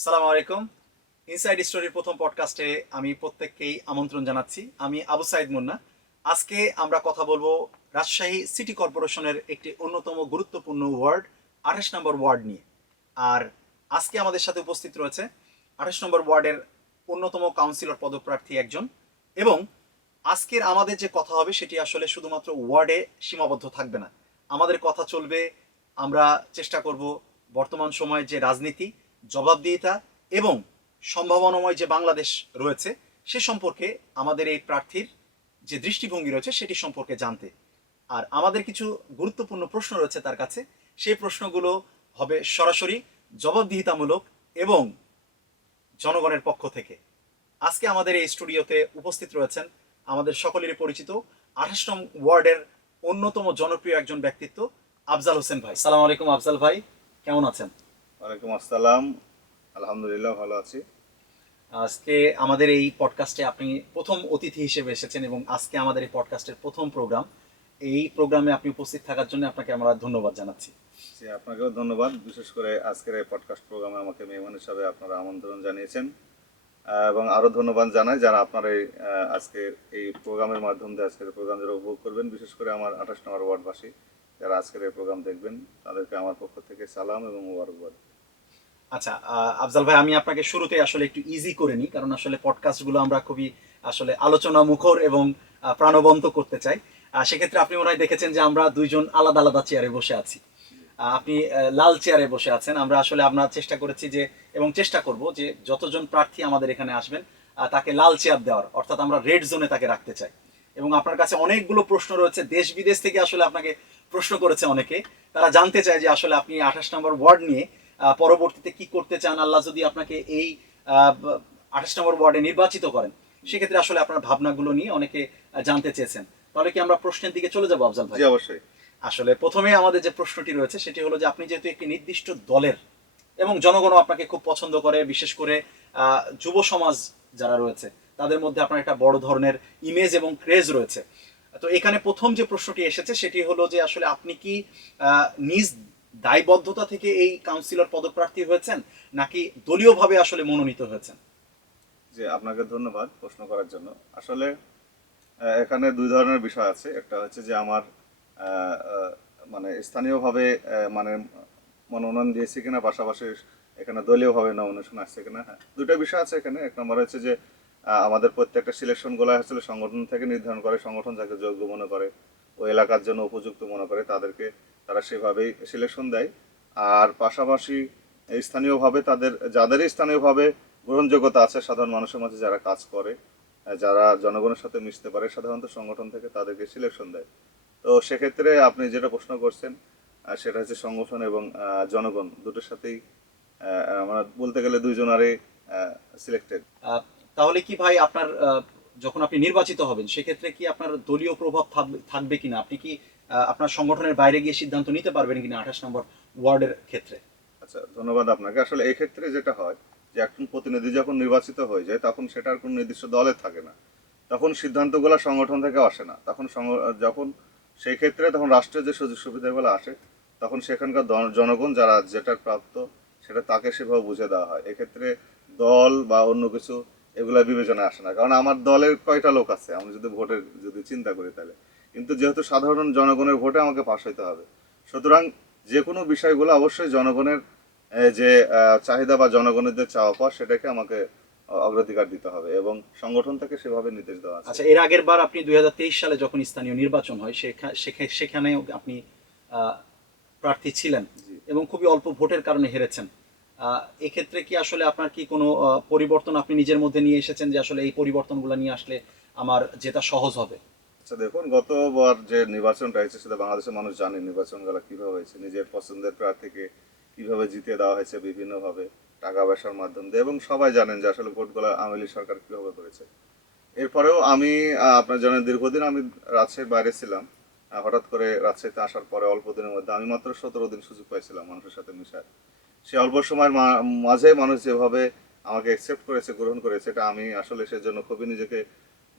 আসসালামু আলাইকুম। ইনসাইড স্টোরির প্রথম পডকাস্টে আমি প্রত্যেককেই আমন্ত্রণ জানাচ্ছি। আমি আবু সাইদ মুন্না। আজকে আমরা কথা বলবো রাজশাহী সিটি কর্পোরেশনের একটি অন্যতম গুরুত্বপূর্ণ ওয়ার্ড 28 নম্বর ওয়ার্ড নিয়ে। আর আজকে আমাদের সাথে উপস্থিত রয়েছে 28 নম্বর ওয়ার্ডের অন্যতম কাউন্সিলর পদপ্রার্থী একজন। এবং আজকের আমাদের যে কথা হবে সেটি আসলে শুধুমাত্র ওয়ার্ডে সীমাবদ্ধ থাকবে না। আমাদের কথা চলবে, আমরা চেষ্টা করব বর্তমান সময়ে যে রাজনীতি, জবাবদিহিতা এবং সম্ভাবনাময় যে বাংলাদেশ রয়েছে সে সম্পর্কে আমাদের এই প্রার্থীর যে দৃষ্টিভঙ্গি রয়েছে সেটি সম্পর্কে জানতে। আর আমাদের কিছু গুরুত্বপূর্ণ প্রশ্ন রয়েছে তার কাছে, সেই প্রশ্নগুলো হবে সরাসরি জবাবদিহিতামূলক এবং জনগণের পক্ষ থেকে। আজকে আমাদের এই স্টুডিওতে উপস্থিত রয়েছেন আমাদের সকলেরই পরিচিত 28 নং ওয়ার্ডের অন্যতম জনপ্রিয় একজন ব্যক্তিত্ব আফজাল হোসেন ভাই। সালাম আলাইকুম আফজাল ভাই, কেমন আছেন? ওয়ালাইকুম আসসালাম। আলহামদুলিল্লাহ ভালো আছি। আজকে আমাদের এই পডকাস্টে আপনি প্রথম অতিথি হিসেবে এসেছেন এবং আজকে আমাদের এই পডকাস্টের প্রথম প্রোগ্রাম। এই প্রোগ্রামে আপনি উপস্থিত থাকার জন্য আপনাকে আমরা ধন্যবাদ জানাচ্ছি। জি, আপনাকেও ধন্যবাদ। বিশেষ করে আজকের এই পডকাস্ট প্রোগ্রামে আমাকে মেহমান হিসাবে আপনারা আমন্ত্রণ জানিয়েছেন, এবং আরও ধন্যবাদ জানাই যারা আপনার এই আজকের এই প্রোগ্রামের মাধ্যম দিয়ে আজকের প্রোগ্রাম যারা উপভোগ করবেন। বিশেষ করে আমার 28 নম্বর ওয়ার্ডবাসী যারা আজকের এই প্রোগ্রাম দেখবেন, তাদেরকে আমার পক্ষ থেকে সালাম এবং মোবারকবাদ। আচ্ছা, আফজাল ভাই, আমি আপনাকে শুরুতে আসলে একটু ইজি করে নিই, কারণ আসলে পডকাস্টগুলো আমরা খুবই আসলে আলোচনা মুখর এবং প্রাণবন্ত করতে চাই। সেক্ষেত্রে আপনি মনে হয় দেখেছেন যে আমরা দুইজন আলাদা আলাদা চেয়ারে বসে আছি। আপনি লাল চেয়ারে বসে আছেন। আমরা আসলে আমরা চেষ্টা করেছি যে এবং চেষ্টা করব যে যতজন প্রার্থী আমাদের এখানে আসবেন তাকে লাল চেয়ার দেওয়ার, অর্থাৎ আমরা রেড জোনে তাকে রাখতে চাই। এবং আপনার কাছে অনেকগুলো প্রশ্ন রয়েছে, দেশ বিদেশ থেকে আসলে আপনাকে প্রশ্ন করেছে অনেকে। তারা জানতে চায় যে আসলে আপনি 28 নম্বর ওয়ার্ড নিয়ে পরবর্তীতে কি করতে চান, আল্লাহ যদি আপনাকে এই 28 নম্বর ওয়ার্ডে নির্বাচিত করেন, সেক্ষেত্রে আসলে আপনার ভাবনাগুলো নিয়ে অনেকে জানতে চেয়েছেন। তাহলে কি আমরা প্রশ্নের দিকে চলে যাবো আফজাল ভাই? জি, অবশ্যই। আসলে প্রথমে আমাদের যে প্রশ্নটি রয়েছে সেটি হলো যে আপনি যেহেতু একটি নির্দিষ্ট দলের এবং জনগণও আপনাকে খুব পছন্দ করে, বিশেষ করে যুব সমাজ যারা রয়েছে তাদের মধ্যে আপনার একটা বড় ধরনের ইমেজ এবং ক্রেজ রয়েছে। তো এখানে প্রথম যে প্রশ্নটি এসেছে সেটি হলো যে আসলে আপনি কি নিজ দায়বদ্ধতা থেকে এই কাউন্সিলর পদপ্রার্থী হয়েছেন, নাকি দলীয়ভাবে আসলে মনোনীত হয়েছেন? জি, আপনাকে ধন্যবাদ প্রশ্ন করার জন্য। আসলে এখানে দুই ধরনের বিষয় আছে। একটা হচ্ছে যে আমার আহ, আহ, মানে স্থানীয়ভাবে মানে মনোনয়ন দিয়েছি কিনা, পাশাপাশি এখানে দলীয়ভাবে নমিনেশন আসছে কিনা। হ্যাঁ, দুটো বিষয় আছে এখানে। এক নম্বর হচ্ছে যে আমাদের প্রত্যেকটা সিলেকশন গুলো আসলে সংগঠন থেকে নির্ধারণ করে, সংগঠন যাকে যোগ্য মনে করে, ওই এলাকার জন্য উপযুক্ত মনে করে তাদেরকে তারা সেভাবেই সিলেকশন দেয়। আর পাশাপাশি স্থানীয়ভাবে যাদেরই স্থানীয়ভাবে গ্রহণযোগ্যতা আছে সাধারণ মানুষের মাঝে, যারা কাজ করে, যারা জনগণের সাথে মিশতে পারে, সাধারণত সংগঠন থেকে তাদেরকে সিলেকশন দেয়। তো সেক্ষেত্রে আপনি যেটা প্রশ্ন করছেন সেটা হচ্ছে সংগঠন এবং জনগণ দুটোর সাথেই আমরা বলতে গেলে দুইজনারই সিলেক্টেড। আহ, তাহলে কি ভাই আপনার যখন আপনি নির্বাচিত হবেন সেক্ষেত্রে কি আপনার দলীয় প্রভাব থাকবে কিনা? আপনি কি আপনার সংগঠনের বাইরে গিয়ে সিদ্ধান্ত নিতে পারবেন কিনা 28 নম্বর ওয়ার্ডের ক্ষেত্রে? আচ্ছা, ধন্যবাদ আপনাকে। আসলে এই ক্ষেত্রে যেটা হয় যে একজন প্রতিনিধি যখন নির্বাচিত হয়ে যায় তখন সেটার কোনো নির্দিষ্ট দলে থাকে না, তখন সিদ্ধান্তগুলো সংগঠন থেকে আসে না। তখন যখন সেই ক্ষেত্রে তখন রাষ্ট্রের যে সুযোগ সুবিধাগুলো আসে, তখন সেখানকার জনগণ যারা যেটার প্রাপ্ত সেটা তাকে সেভাবে বুঝে দেওয়া হয়। এক্ষেত্রে দল বা অন্য কিছু এগুলা বিবেচনায় আসে না, কারণ আমার দলের কয়টা লোক আছে আমি যদি ভোটের যদি চিন্তা করি তাহলে। কিন্তু যেহেতু সাধারণ জনগণের ভোটে আমাকে পাশ হইতে হবে, সুতরাং যে কোনো বিষয়গুলো অবশ্যই জনগণের যে চাহিদা বা জনগণের যে চাওয়া পাওয়া সেটাকে আমাকে অগ্রাধিকার দিতে হবে, এবং সংগঠন থেকে সেভাবে নির্দেশ দেওয়া আছে। আচ্ছা, এর আগের বার আপনি 2023 সালে যখন স্থানীয় নির্বাচন হয় সেখানে আপনি আহ, প্রার্থী ছিলেন জি। এবং খুবই অল্প ভোটের কারণে হেরেছেন। এক্ষেত্রে কি আসলে আপনার কি কোনো পরিবর্তন আপনি নিজের মধ্যে নিয়ে এসেছেন যে আসলে এই পরিবর্তনগুলো নিয়ে আসলে আমার যেটা সহজ হবে? আচ্ছা, দেখুন, গতবার যে নির্বাচনটা হয়েছে সেটা বাংলাদেশের মানুষ জানে নির্বাচনগুলো কিভাবে হয়েছে। নিজের পছন্দের প্রার্থীকে কিভাবে জিতিয়ে দেওয়া হয়েছে বিভিন্নভাবে, টাকা পয়সার মাধ্যম দিয়ে, এবং সবাই জানেন যে আসলে ভোটগুলো আওয়ামী লীগ সরকার কিভাবে করেছে। এরপরেও আমি আপনার জানেন দীর্ঘদিন আমি রাজশাহীর বাইরে ছিলাম। হঠাৎ করে রাজশাহীতে আসার পরে অল্প দিনের মধ্যে আমি মাত্র 17 দিন সুযোগ পাইছিলাম মানুষের সাথে মিশার। সে অল্প সময়ের মাঝে মানুষ যেভাবে আমাকে অ্যাকসেপ্ট করেছে, গ্রহণ করেছে, এটা আমি আসলে সেজন্য খুবই নিজেকে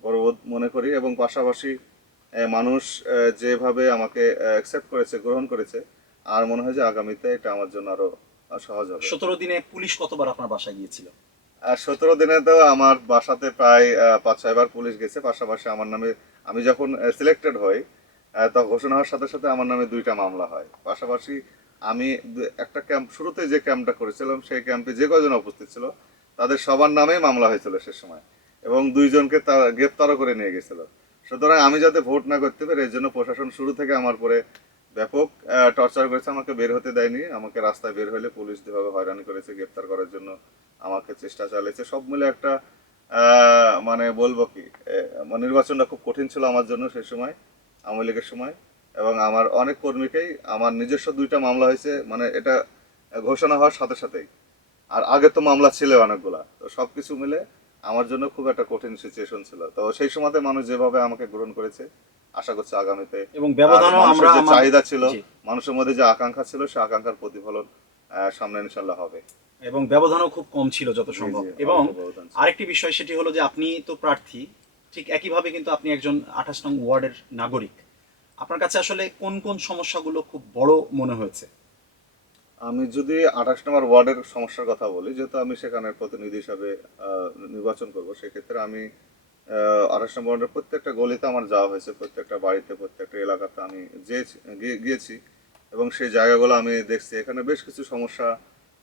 গর্ববোধ মনে করি। এবং পাশাপাশি মানুষ যেভাবে আমাকে অ্যাকসেপ্ট করেছে, গ্রহণ করেছে, আর মনে হয় যে আগামীতে এটা আমার জন্য আরো সহজ হবে। 17 দিনে পুলিশ কতবার আপনার বাসায় গিয়েছিল? আর 17 দিনে তো আমার বাসাতে প্রায় 5-6 বার পুলিশ গেছে। পাশাপাশি আমার নামে, আমি যখন সিলেক্টেড হই, তা ঘোষণা হওয়ার সাথে সাথে আমার নামে 2টা মামলা হয়। পাশাপাশি আমি একটা ক্যাম্প, শুরুতে যে ক্যাম্পটা করেছিলাম সেই ক্যাম্পে যে কজন উপস্থিত ছিল তাদের সবার নামেই মামলা হয়েছিল সে সময়, এবং 2জনকে গ্রেপ্তারও করে নিয়ে গেছিল। সুতরাং আমি যাতে ভোট না করতে পারি এর জন্য প্রশাসন শুরু থেকে আমার পরে ব্যাপক টর্চার করেছে, আমাকে বের হতে দেয়নি। আমাকে রাস্তায় বের হলে পুলিশ যেভাবে হয়রানি করেছে, গ্রেপ্তার করার জন্য আমাকে চেষ্টা চালিয়েছে, সব মিলে একটা মানে বলবো কি, নির্বাচনটা খুব কঠিন ছিল আমার জন্য সেই সময়, আওয়ামী লীগের সময়। এবং আমার অনেক কর্মীকেই, আমার নিজস্ব 2টা মামলা হয়েছে, মানে এটা ঘোষণা হওয়ার সাথে সাথেই। আর আগে তো মামলা ছিল অনেকগুলা, তো সবকিছু মিলে আমার জন্য খুব একটা কঠিন সিচুয়েশন ছিল। তো সেই সময়তে মানুষ যেভাবে আমাকে গ্রহণ করেছে, আশা করছি আগামীতে, এবং আর ব্যবধানও মানুষের আমরা যে আমাদের চাহিদা ছিল, জি, মানুষের মধ্যে যে আকাঙ্ক্ষা ছিল, সে আকাঙ্ক্ষার প্রতিফলন সামনে ইনশাল্লাহ হবে। এবং ব্যবধানও খুব কম ছিল যত জি সম্ভব। জি, এবং অল্প ব্যবধান ছিল। আরেকটি বিষয় সেটি হলো যে আপনি তো প্রার্থী, ঠিক একইভাবে কিন্তু আপনি একজন 28 নং ওয়ার্ডের নাগরিক। আপনার কাছে আসলে কোন কোন সমস্যাগুলো খুব বড় মনে হয়েছে? আমি যদি 28 নম্বর ওয়ার্ডের সমস্যার কথা বলি, যেহেতু আমি সেখানে প্রতিনিধি হিসাবে নির্বাচন করব, সেক্ষেত্রে আমি 28 নম্বর ওয়ার্ডের প্রত্যেকটা গলিতে আমার যাওয়া হয়েছে, প্রত্যেকটা বাড়িতে, প্রত্যেকটা এলাকাতে আমি গিয়েছি, এবং সেই জায়গাগুলো আমি দেখছি। এখানে বেশ কিছু সমস্যা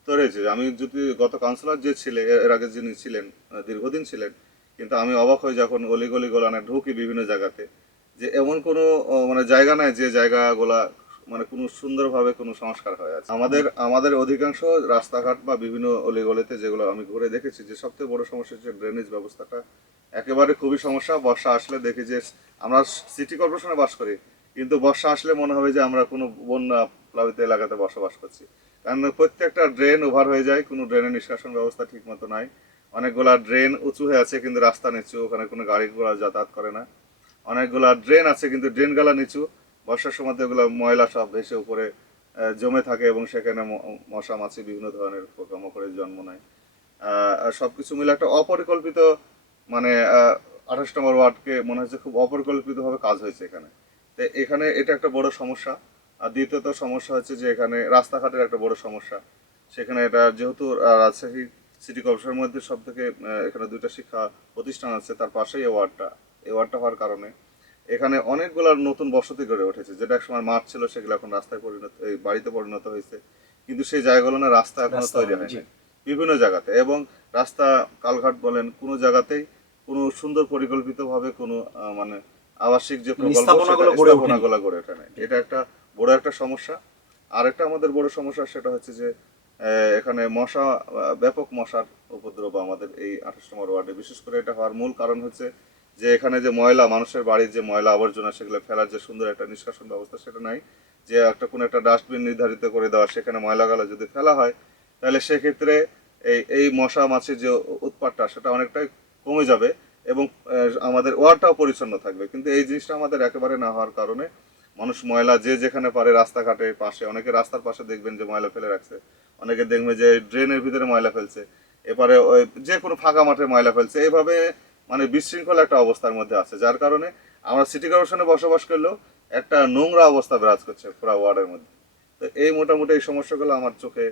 তৈরি হয়েছে। আমি যদি গত কাউন্সিলর যে ছিলেন, এর আগে যিনি ছিলেন, দীর্ঘদিন ছিলেন, কিন্তু আমি অবাক হই যখন অলি গলি গোলানে ঢুকি বিভিন্ন জায়গাতে, যে এমন কোনো মানে জায়গা নাই যে জায়গাগুলা মানে কোনো সুন্দরভাবে কোনো সংস্কার হয়ে আছে। আমাদের আমাদের অধিকাংশ রাস্তাঘাট বা বিভিন্ন অলিগলিতে যেগুলো আমি ঘুরে দেখেছি, যে সবথেকে বড় সমস্যা হচ্ছে ড্রেনেজ ব্যবস্থাটা একেবারে খুবই সমস্যা। বর্ষা আসলে দেখি যে, আমরা সিটি কর্পোরেশনে বাস করি, কিন্তু বর্ষা আসলে মনে হবে যে আমরা কোনো বন্যা প্লাবিত এলাকাতে বসবাস করছি। কারণ প্রত্যেকটা ড্রেন ওভার হয়ে যায়, কোনো ড্রেনের নিষ্কাশন ব্যবস্থা ঠিক মতো নাই। অনেকগুলা ড্রেন উঁচু হয়ে আছে কিন্তু রাস্তা নিচু, ওখানে কোনো গাড়ি ঘোড়া যাতায়াত করে না। অনেকগুলা ড্রেন আছে কিন্তু ড্রেন গালা নিচু, বর্ষার সময় এগুলো ময়লা সব ভেসে উপরে জমে থাকে, এবং সেখানে মশা মাছি বিভিন্ন ধরনের পোকামাকড়ের জন্ম নেয়। সবকিছু মিলে একটা অপরিকল্পিত, মানে 28 নম্বর ওয়ার্ডকে মনে হচ্ছে খুব অপরিকল্পিতভাবে কাজ হয়েছে এখানে। তো এখানে এটা একটা বড় সমস্যা। আর দ্বিতীয়ত সমস্যা হচ্ছে যে এখানে রাস্তাঘাটের একটা বড় সমস্যা। সেখানে এটা যেহেতু রাজশাহী সিটি কর্পোরেশনের মধ্যে সব থেকে এখানে 2টা শিক্ষা প্রতিষ্ঠান আছে, তার পাশেই এই ওয়ার্ডটা হওয়ার কারণে এখানে অনেকগুলো নতুন বসতি গড়ে উঠেছে, যেটা একসময় মাঠ ছিল সেগুলো এখন রাস্তায় পরিণত, এই বাড়িতে পরিণত হয়েছে। কিন্তু সেই জায়গাগুলো না, রাস্তা এখনো রাস্তা তৈরি হয়নি, হয় জি। নাই বিভিন্ন জায়গাতে। এবং রাস্তা কালঘাট বলেন, কোনো জায়গাতেই কোনো সুন্দর পরিকল্পিতভাবে কোনো মানে আবাসিক যে মানে প্রকল্প, সেটা স্থাপনাগুলো গড়ে ওঠেনি। স্থাপনাগুলো গড়ে ওঠে নাই। এটা একটা বড় একটা সমস্যা। আরেকটা আমাদের বড় সমস্যা সেটা হচ্ছে যে এখানে মশা, ব্যাপক মশার উপদ্রব আমাদের এই 28 নম্বর ওয়ার্ডে। বিশেষ করে এটা হওয়ার মূল কারণ হচ্ছে যে এখানে যে ময়লা, মানুষের বাড়ির যে ময়লা আবর্জনা, সেগুলো ফেলার যে সুন্দর একটা নিষ্কাশন ব্যবস্থা সেটা নাই। যে একটা কোনো একটা ডাস্টবিন নির্ধারিত করে দেওয়া, সেখানে ময়লাগুলো যদি ফেলা হয় তাহলে সেক্ষেত্রে এই মশা মাছির যে উৎপাতটা সেটা অনেকটাই কমে যাবে, এবং আমাদের ওয়ার্ডটাও পরিচ্ছন্ন থাকবে। কিন্তু এই জিনিসটা আমাদের একেবারে না হওয়ার কারণে মানুষ ময়লা যে যেখানে পারে রাস্তাঘাটের পাশে, অনেকে রাস্তার পাশে দেখবেন যে ময়লা ফেলে রাখছে, অনেকে দেখবে যে ড্রেনের ভিতরে ময়লা ফেলছে, এবারে ওই যে কোনো ফাঁকা মাঠে ময়লা ফেলছে। এইভাবে মানে বিশৃঙ্খল একটা অবস্থার মধ্যে আছে, যার কারণে আমরা সিটি কর্পোরেশনে বসবাস করলেও একটা নোংরা অবস্থা বিরাজ করছে পুরো ওয়ার্ডের মধ্যে। তো এই মোটামুটি এই সমস্যাগুলো আমার চোখে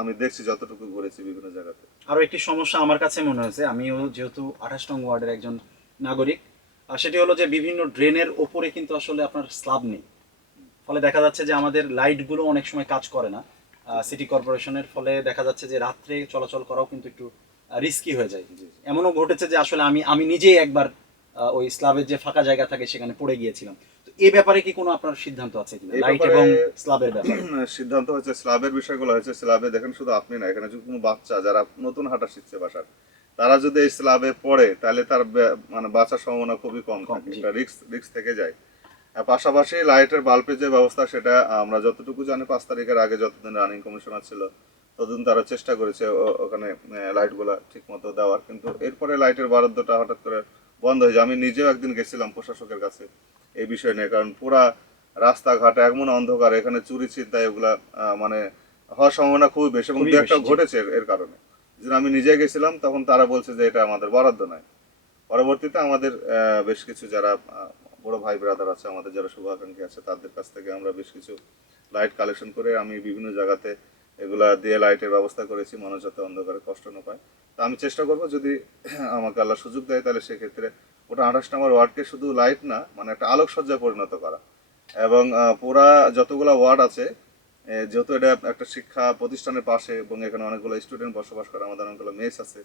আমি দেখছি যতটুকু ঘুরেছি বিভিন্ন জায়গাতে। আরও একটি সমস্যা আমার কাছে মনে হয়েছে, আমিও যেহেতু 28 নং ওয়ার্ডের একজন নাগরিক, সেটি হলো যে বিভিন্ন ড্রেনের ওপরে কিন্তু আসলে আপনার স্ল্যাব নেই। ফলে দেখা যাচ্ছে যে আমাদের লাইটগুলো অনেক সময় কাজ করে না সিটি কর্পোরেশনের। ফলে দেখা যাচ্ছে যে রাত্রে চলাচল করাও কিন্তু একটু রিস্কি হয়ে যায়। জি জি। এমনও ঘটেছে যে আসলে আমি নিজেই একবার ওই স্ল্যাবের যে ফাঁকা জায়গা থাকে সেখানে পড়ে গিয়েছিলাম। তো এই ব্যাপারে কি কোনো আপনার সিদ্ধান্ত আছে কিনা, এই লাইট ব্যাপারে এবং স্ল্যাবের ব্যাপারে? সিদ্ধান্ত হচ্ছে, স্ল্যাবের বিষয়গুলো হচ্ছে, স্ল্যাবে দেখেন শুধু আপনি না, এখানে যদি কোনো বাচ্চা যারা নতুন হাঁটা শিখছে বাসার, তারা যদি এই স্ল্যাবে পড়ে তাহলে তার মানে বাঁচার সম্ভাবনা খুবই কম কম, থাকে, জি। একটা রিস্ক রিস্ক থেকে যায়। আর পাশাপাশি লাইটের বাল্বের যে ব্যবস্থা, সেটা আমরা যতটুকু জানি 5 তারিখের আগে যতদিন রানিং কমিশনার ছিল ততদিন তারা চেষ্টা করেছে ওখানে লাইটগুলা ঠিক মতো দেওয়ার, কিন্তু এরপরে লাইটের বরাদ্দটা হঠাৎ করে বন্ধ হয়ে যায়। আমি নিজেও একদিন গেছিলাম প্রশাসকের কাছে এই বিষয় নিয়ে, কারণ পুরা রাস্তাঘাট এমন অন্ধকার, এখানে চুরি ছিনতাই এগুলা মানে হওয়ার সম্ভাবনা খুবই বেশি, এবং খুবই দু একটা বেশি, জি। ঘটেছে এর কারণে। যেদিন আমি নিজে গেছিলাম তখন তারা বলছে যে এটা আমাদের বরাদ্দ নাই। পরবর্তীতে আমাদের বেশ কিছু যারা বড় ভাই ব্রাদার আছে, আমাদের যারা শুভাকাঙ্ক্ষী আছে, তাদের কাছ থেকে আমরা বেশ কিছু লাইট কালেকশন করে আমি বিভিন্ন জায়গাতে এগুলা দিয়ে লাইটের ব্যবস্থা করেছি, মানুষ যাতে অন্ধকারে কষ্ট না পায়। তা আমি চেষ্টা করব যদি আমাকে আল্লাহ সুযোগ দেয় তাহলে সেক্ষেত্রে ওটা 28 নম্বর ওয়ার্ডকে শুধু লাইট না মানে একটা আলোকসজ্জায় পরিণত করা, এবং পুরা যতগুলা ওয়ার্ড আছে যেহেতু এটা একটা শিক্ষা প্রতিষ্ঠানের পাশে এবং এখানে অনেকগুলো স্টুডেন্ট বসবাস করে, আমাদের অনেকগুলো মেস আছে,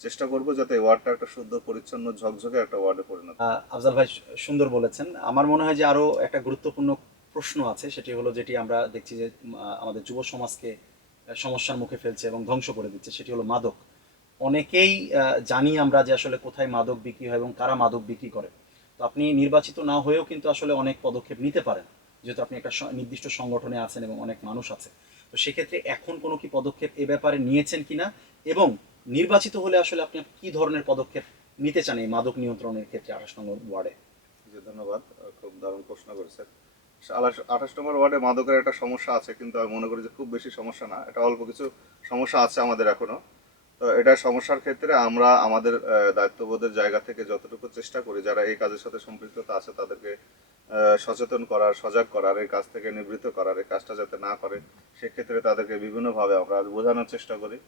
চেষ্টা করব যাতে এই ওয়ার্ডটা একটা শুদ্ধ পরিচ্ছন্ন ঝকঝকে একটা ওয়ার্ডে পরিণত হয়। আফজাল ভাই সুন্দর বলেছেন। আমার মনে হয় যে আরো একটা গুরুত্বপূর্ণ প্রশ্ন আছে, সেটি হলো যেটি আমরা দেখছি যে আমাদের যুব সমাজকে সমস্যার মুখে ফেলছে এবং ধ্বংস করে দিচ্ছে, সেটি হলো মাদক। অনেকেই জানি আমরা যে আসলে কোথায় মাদক বিক্রি হয় এবং কারা মাদক বিক্রি করে। তো আপনি নির্বাচিত না হয়েও কিন্তু আসলে অনেক পদক্ষেপ নিতে পারেন, যেহেতু আপনি একটা নির্দিষ্ট সংগঠনে আছেন এবং অনেক মানুষ আছে। তো সেক্ষেত্রে এখন কোনো কি পদক্ষেপ এ ব্যাপারে নিয়েছেন কিনা, এবং নির্বাচিত হলে আসলে আপনি কি ধরনের পদক্ষেপ নিতে চান এই মাদক নিয়ন্ত্রণের ক্ষেত্রে 28 নম্বর ওয়ার্ডে? জি ধন্যবাদ, খুব দারুণ প্রশ্ন করেছেন। 28 নম্বর ওয়ার্ডে মাদকের একটা সমস্যা আছে, কিন্তু আমি মনে করি যে খুব বেশি সমস্যা না, এটা অল্প কিছু সমস্যা আছে আমাদের এখনো। তো এটা সমস্যার ক্ষেত্রে আমরা আমাদের দায়িত্ববোধের জায়গা থেকে যতটুকু চেষ্টা করি, যারা এই কাজের সাথে সম্পৃক্ততা আছে তাদেরকে সচেতন করার, সজাগ করার, এই কাজ থেকে নিবৃত্ত করার, এই কাজটা যাতে না করে সেক্ষেত্রে তাদেরকে বিভিন্নভাবে আমরা বোঝানোর চেষ্টা করি।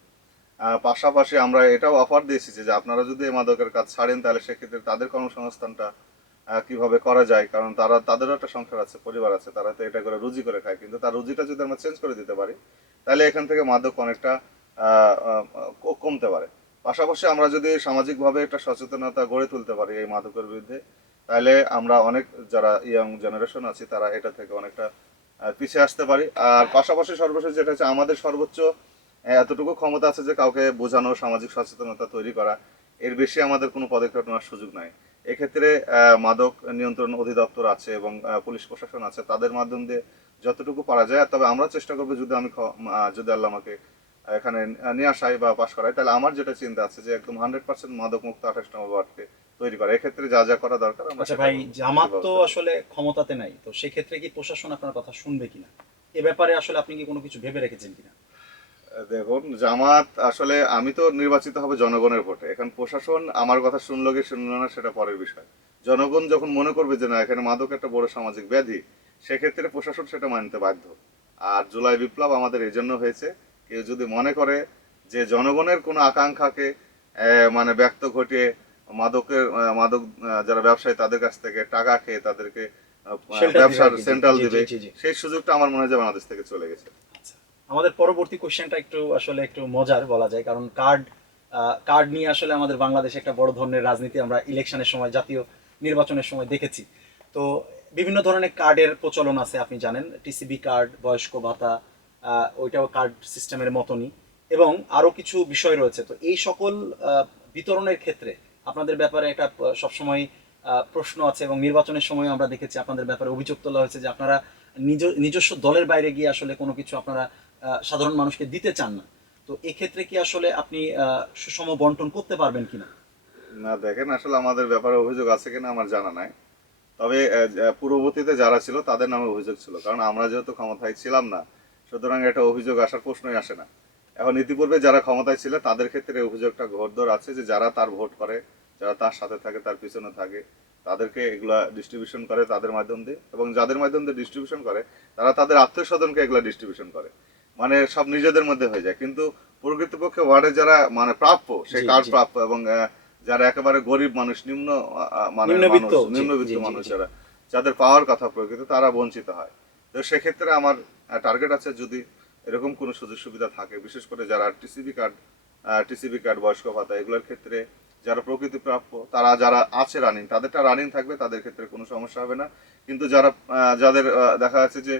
পাশাপাশি আমরা এটাও অফার দিয়েছি যে আপনারা যদি এই মাদকের কাজ ছাড়েন তাহলে সেক্ষেত্রে তাদের কর্মসংস্থানটা কিভাবে করা যায়, কারণ তাদেরও একটা সংসার আছে, পরিবার আছে, তারা তো এটা করে রুজি করে খায়, কিন্তু তার রুজিটা যদি আমরা চেঞ্জ করে দিতে পারি তাহলে এখান থেকে মাদক অনেকটা কমতে পারে। পাশাপাশি আমরা যদি সামাজিকভাবে একটা সচেতনতা গড়ে তুলতে পারি এই মাদকের বিরুদ্ধে, তাহলে আমরা অনেক যারা ইয়াং জেনারেশন আছি তারা এটা থেকে অনেকটা পিছিয়ে আসতে পারি। আর পাশাপাশি সর্বশেষ যেটা হচ্ছে আমাদের সর্বোচ্চ এতটুকু ক্ষমতা আছে যে কাউকে বোঝানো, সামাজিক সচেতনতা তৈরি করা, এর বেশি আমাদের কোনো পদক্ষেপ নেওয়ার সুযোগ নাই। এক্ষেত্রে মাদক নিয়ন্ত্রণ অধিদপ্তর আছে এবং পুলিশ প্রশাসন আছে, তাদের মাধ্যম দিয়ে যতটুকু পারা যায়। তবে আমরা চেষ্টা করবো যদি যদি আল্লাহ আমাকে এখানে নিয়ে আসাই বা পাশ করাই, তাহলে আমার যেটা চিন্তা আছে যে একদম 100% মাদক মুক্ত 28 নম্বর ওয়ার্ডকে তৈরি করা। এক্ষেত্রে যা যা করা দরকার আমরা আচ্ছা সেটা ভাই, করবো। জামাত তো আসলে ক্ষমতাতে নাই, তো সেক্ষেত্রে কি প্রশাসন আপনার কথা শুনবে কিনা, এ ব্যাপারে আসলে আপনি কি কোনো কিছু ভেবে রেখেছেন কিনা? দেখুন, জামাত আসলে আমি তো নির্বাচিত হবে জনগণের ভোটে, এখন প্রশাসন আমার কথা শুনলো কি শুনলো না সেটা পরের বিষয়। জনগণ যখন মনে করবে যে না এখানে মাদক একটা বড় সামাজিক ব্যাধি, সেক্ষেত্রে প্রশাসন সেটা মানতে বাধ্য। আর জুলাই বিপ্লব আমাদের এই জন্য হয়েছে, কেউ যদি মনে করে যে জনগণের কোনো আকাঙ্ক্ষাকে মানে ব্যক্ত ঘটিয়ে মাদক যারা ব্যবসায়ী তাদের কাছ থেকে টাকা খেয়ে তাদেরকে শেল্টার দিবে ব্যবসার আর কি। জি সেন্ট্রাল জি দিবে, জি জি। সেই সুযোগটা আমার মনে হয় যে বাংলাদেশ থেকে চলে গেছে। আচ্ছা, আমাদের পরবর্তী কোশ্চেনটা একটু আসলে একটু মজার বলা যায়, কারণ কার্ড কার্ড নিয়ে আসলে আমাদের বাংলাদেশে একটা বড় ধরনের রাজনীতি আমরা ইলেকশনের সময়, জাতীয় নির্বাচনের সময় দেখেছি। তো বিভিন্ন ধরনের কার্ডের প্রচলন আছে, আপনি জানেন, টিসিবি কার্ড, বয়স্ক ভাতা, ওইটাও কার্ড সিস্টেমের মতনই, এবং আরও কিছু বিষয় রয়েছে। তো এই সকল বিতরণের ক্ষেত্রে আপনাদের ব্যাপারে একটা সবসময় প্রশ্ন আছে, এবং নির্বাচনের সময় আমরা দেখেছি আপনাদের ব্যাপারে অভিযোগ তোলা হয়েছে যে আপনারা নিজস্ব দলের বাইরে গিয়ে আসলে কোনো কিছু আপনারা সাধারণ মানুষকে দিতে চান না। তো এক্ষেত্রে কি আসলে আপনি সুষম বন্টন করতে পারবেন কিনা? না দেখেন, আসলে আমাদের ব্যাপারে অভিযোগ আছে কিনা আমার জানা নাই। তবে পূর্ববর্তীতে যারা ছিল তাদের নামে অভিযোগ ছিল, কারণ আমরা যেহেতু ক্ষমতায় ছিলাম না, সুতরাং এটা অভিযোগ আসার প্রশ্নই আসে না। এখন ইতিপূর্বে যারা ক্ষমতায় ছিল তাদের ক্ষেত্রে এই অভিযোগটা ঘোরদৌড় আছে যে যারা তার ভোট করে, যারা তার সাথে থাকে, তার পিছনে থাকে, তাদেরকে এগুলা ডিস্ট্রিবিউশন করে তাদের মাধ্যম দিয়ে, এবং যাদের মাধ্যম দিয়ে ডিস্ট্রিবিউশন করে তারা তাদের আত্মীয় স্বজনকে এগুলা ডিস্ট্রিবিউশন করে, মানে সব নিজেদের মধ্যে হয়ে যায়। কিন্তু প্রকৃতপক্ষে ওয়ার্ডে যারা মানে প্রাপ্য, সেই জি কার্ড জি। প্রাপ্য, এবং যারা একেবারে গরিব মানুষ, নিম্ন মানের নিম্নবিত্ত, মানুষ, জি নিম্নবিত্ত জি জি মানুষ জি। যারা, যাদের পাওয়ার কথা প্রকৃত, তারা বঞ্চিত হয়। তো সেক্ষেত্রে আমার টার্গেট আছে যদি এরকম কোনো সুযোগ সুবিধা থাকে, বিশেষ করে যারা টিসিবি কার্ড, বয়স্ক ভাতা, এগুলোর ক্ষেত্রে যারা প্রকৃতি প্রাপ্য, তারা যারা আছে রানিং, তাদেরটা রানিং থাকবে, তাদের ক্ষেত্রে কোনো সমস্যা হবে না। কিন্তু যাদের দেখা যাচ্ছে যে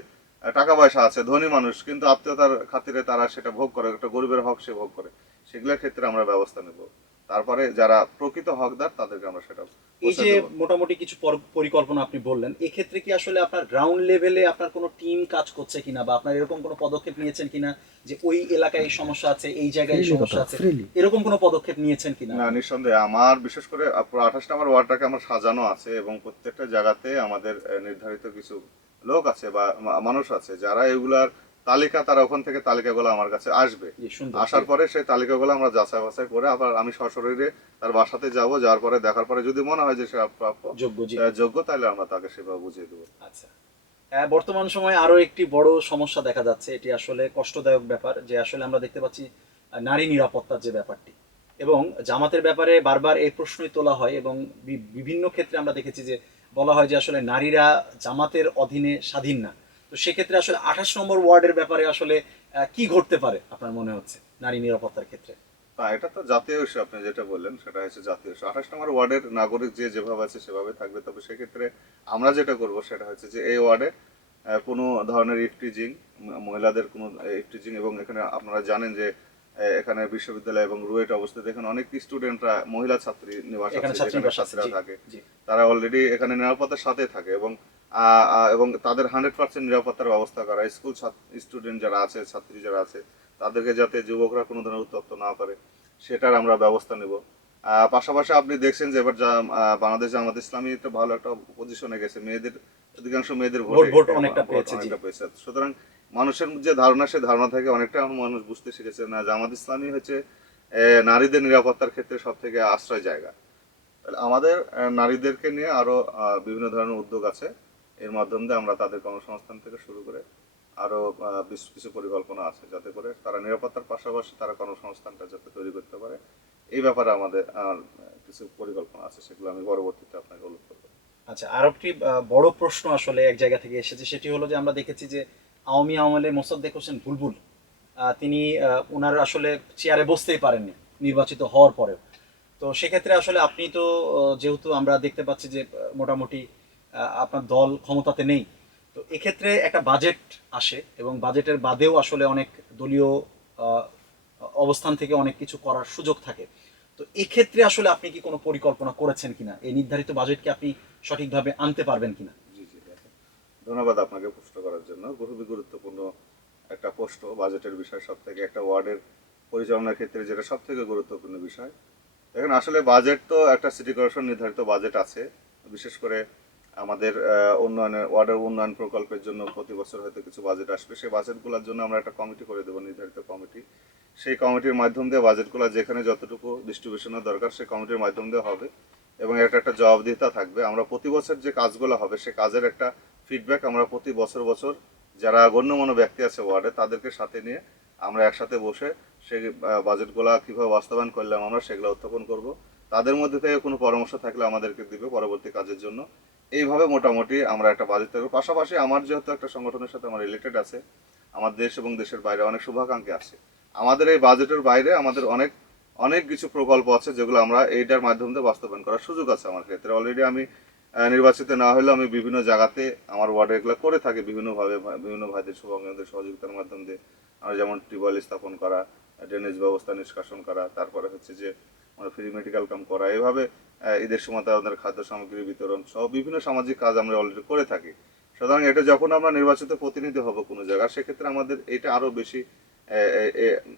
টাকা পয়সা আছে, ধনী মানুষ, কিন্তু আত্মীয়তার খাতিরে তারা সেটা ভোগ করে, একটা গরিবের হক সে ভোগ করে, সেগুলোর ক্ষেত্রে আমরা ব্যবস্থা নেব। তারপরে যারা প্রকৃত হকদার তাদেরকে আমরা সেটা এই পৌঁছে যে দেবো। মোটামুটি কিছু পরিকল্পনা আপনি বললেন, এক্ষেত্রে কি আসলে আপনার গ্রাউন্ড লেভেলে আপনার কোনো টিম কাজ করছে কিনা, বা আপনার এরকম কোনো পদক্ষেপ নিয়েছেন কিনা যে ওই এলাকায় এই সমস্যা আছে, এই জায়গায় এই সমস্যা আছে, এরকম কোনো পদক্ষেপ নিয়েছেন কিনা না, আপনি? নিঃসন্দেহে আমার বিশেষ করে পুরো 28 নম্বর ওয়ার্ডটাকে আমার সাজানো আছে, এবং প্রত্যেকটা জায়গাতে আমাদের নির্ধারিত কিছু লোক আছে বা মানুষ আছে যারা এগুলার তালিকা, তারা ওখান থেকে তালিকাগুলো আমার কাছে আসবে। জি, সুন্দর। আসার পরে সেই তালিকাগুলো আমরা যাচাই বাছাই করে আবার আমি সশরীরে তার বাসাতে যাব, যাওয়ার পরে দেখার পরে যদি মনে হয় যে সে প্রাপ্য, যোগ্য, জি। যোগ্য, তাহলে আমরা তাকে সেভাবে বুঝিয়ে দেবো। আচ্ছা, বর্তমান সময়ে আরো একটি বড় সমস্যা দেখা যাচ্ছে, এটি আসলে কষ্টদায়ক ব্যাপার, যে আসলে আমরা দেখতে পাচ্ছি নারী নিরাপত্তার যে ব্যাপারটি, এবং জামাতের ব্যাপারে বারবার এই প্রশ্নই তোলা হয়, এবং বিভিন্ন ক্ষেত্রে আমরা দেখেছি যে বলা হয় যে আসলে নারীরা জামাতের অধীনে স্বাধীন না। তো সেক্ষেত্রে আসলে 28 নম্বর ওয়ার্ডের ব্যাপারে আসলে কি ঘটতে পারে আপনার মনে হচ্ছে নারী নিরাপত্তার ক্ষেত্রে? তা এটা তো জাতীয় ইস্যু, আপনি যেটা বললেন সেটা হচ্ছে জাতীয় ইস্যু। 28 নম্বর ওয়ার্ডের নাগরিক যে যেভাবে আছে সেভাবে থাকবে। তবে সেক্ষেত্রে আমরা যেটা করব সেটা হচ্ছে যে এই ওয়ার্ডে কোনো ধরনের ইফটিজিং, মহিলাদের কোনো ইফটিজিং, এবং এখানে আপনারা জানেন যে এখানে বিশ্ববিদ্যালয় এবং রুয়েট অবস্থিত, এখানে অনেক স্টুডেন্টরা মহিলা ছাত্রী নিবাস এখানে আছে যেখানে ছাত্রীবাস আছে, ছাত্রীরা জি থাকে। জি। তারা অলরেডি এখানে নিরাপত্তার সাথে থাকে, এবং এবং তাদের 100% নিরাপত্তার ব্যবস্থা করা। স্কুল স্টুডেন্ট যারা আছে, ছাত্রী যারা আছে, তাদেরকে যাতে যুবকরা কোনো ধরনের উত্তপ্ত না করে সেটার আমরা ব্যবস্থা নেব। পাশাপাশি আপনি দেখছেন যে এবার বাংলাদেশ জামাত ইসলামী একটা ভালো একটা পজিশনে গেছে, মেয়েদের অধিকাংশ মেয়েদের ভোট ভোটে ভোট অনেকটা ভোট পেয়েছে, জি। অনেকটা পেয়েছে। সুতরাং মানুষের যে ধারণা, সে ধারণা থেকে অনেকটা মানুষ বুঝতে শিখেছে না জামাত ইসলামী হচ্ছে নারীদের নিরাপত্তার ক্ষেত্রে সব থেকে আশ্রয় জায়গা। তাহলে আমাদের নারীদেরকে নিয়ে আরো বিভিন্ন ধরনের উদ্যোগ আছে, এর মাধ্যমে দিয়ে আমরা তাদের কর্মসংস্থান থেকে শুরু করে আরো বেশ কিছু পরিকল্পনা আছে যাতে করে তারা নিরাপত্তার পাশাপাশি তারা কর্মসংস্থানটা যাতে তৈরি করতে পারে। এই ব্যাপারে আমাদের কিছু পরিকল্পনা আছে, সেগুলো আমি পরবর্তীতে আপনাকে উল্লেখ করবো। আচ্ছা, আর একটি বড় প্রশ্ন আসলে এক জায়গা থেকে এসেছে, সেটি হলো যে আমরা দেখেছি যে আওয়ামী আমলে মোসাদ্দেক হোসেন বুলবুল, তিনি ওনার আসলে চেয়ারে বসতেই পারেননি নির্বাচিত হওয়ার পরেও। তো সেক্ষেত্রে আসলে আপনি তো যেহেতু আমরা দেখতে পাচ্ছি যে মোটামুটি আপনার দল ক্ষমতাতে নেই, তো এক্ষেত্রে একটা বাজেট আসে এবং বাজেটের বাদেও আসলে অনেক দলীয় আহ, অবস্থান থেকে অনেক কিছু করার সুযোগ থাকে। তো এক্ষেত্রে আসলে আপনি কি কোনো পরিকল্পনা করেছেন কিনা, এই নির্ধারিত বাজেটকে আপনি সঠিকভাবে আনতে পারবেন কিনা? জি জি, ধন্যবাদ আপনাকে প্রশ্ন করার জন্য। খুবই গুরুত্বপূর্ণ একটা প্রশ্ন। বাজেটের বিষয় সব থেকে একটা ওয়ার্ডের পরিচালনার ক্ষেত্রে যেটা সব থেকে গুরুত্বপূর্ণ বিষয়। দেখেন, আসলে বাজেট তো একটা সিটি কর্পোরেশন নির্ধারিত বাজেট আছে। বিশেষ করে আমাদের উন্নয়নের ওয়ার্ডের উন্নয়ন প্রকল্পের জন্য প্রতি বছর হয়তো কিছু বাজেট আসবে। সেই বাজেটগুলোর জন্য আমরা একটা কমিটি করে দেবো, নির্ধারিত কমিটি। সেই কমিটির মাধ্যম দিয়ে বাজেটগুলো যেখানে যতটুকু ডিস্ট্রিবিউশনের দরকার সেই কমিটির মাধ্যম দিয়ে হবে, এবং এটা একটা জবাবদিহিতা থাকবে। আমরা প্রতি বছর যে কাজগুলো হবে সে কাজের একটা ফিডব্যাক আমরা প্রতি বছর বছর যারা গণ্যমান্য ব্যক্তি আছে ওয়ার্ডে তাদেরকে সাথে নিয়ে আমরা একসাথে বসে সেই বাজেটগুলা কিভাবে বাস্তবায়ন করলাম আমরা সেগুলো উত্থাপন করব। তাদের মধ্যে থেকে কোনো পরামর্শ থাকলে আমাদেরকে দিবে পরবর্তী কাজের জন্য। এইভাবে মোটামুটি আমরা একটা বাজেট তৈরি করব। পাশাপাশি আমার যেহেতু একটা সংগঠনের সাথে আমার রিলেটেড আছে, আমার দেশ এবং দেশের বাইরে অনেক শুভাকাঙ্ক্ষী আছে। আমাদের এই বাজেটের বাইরে আমাদের অনেক অনেক কিছু প্রকল্প আছে যেগুলো আমরা এইটার মাধ্যমে বাস্তবায়ন করার সুযোগ আছে আমার ক্ষেত্রে। অলরেডি আমি নির্বাচিত না হলেও আমি বিভিন্ন জায়গাতে আমার ওয়ার্ডে এগুলো করে থাকি বিভিন্নভাবে, বিভিন্ন ভাইদের শুভাকাঙ্ক্ষীদের সহযোগিতার মাধ্যম দিয়ে। আমরা যেমন টিউবওয়েল স্থাপন করা, ড্রেনেজ ব্যবস্থা নিষ্কাশন করা, তারপরে হচ্ছে যে আমরা ফ্রি মেডিকেল ক্যাম্প করা, এভাবে ঈদের সময় আমাদের খাদ্য সামগ্রী বিতরণ সহ বিভিন্ন সামাজিক কাজ আমরা অলরেডি করে থাকি। সুতরাং এটা যখন আমরা নির্বাচিত প্রতিনিধি হব কোনো জায়গায়, সেক্ষেত্রে আমাদের এটা আরো বেশি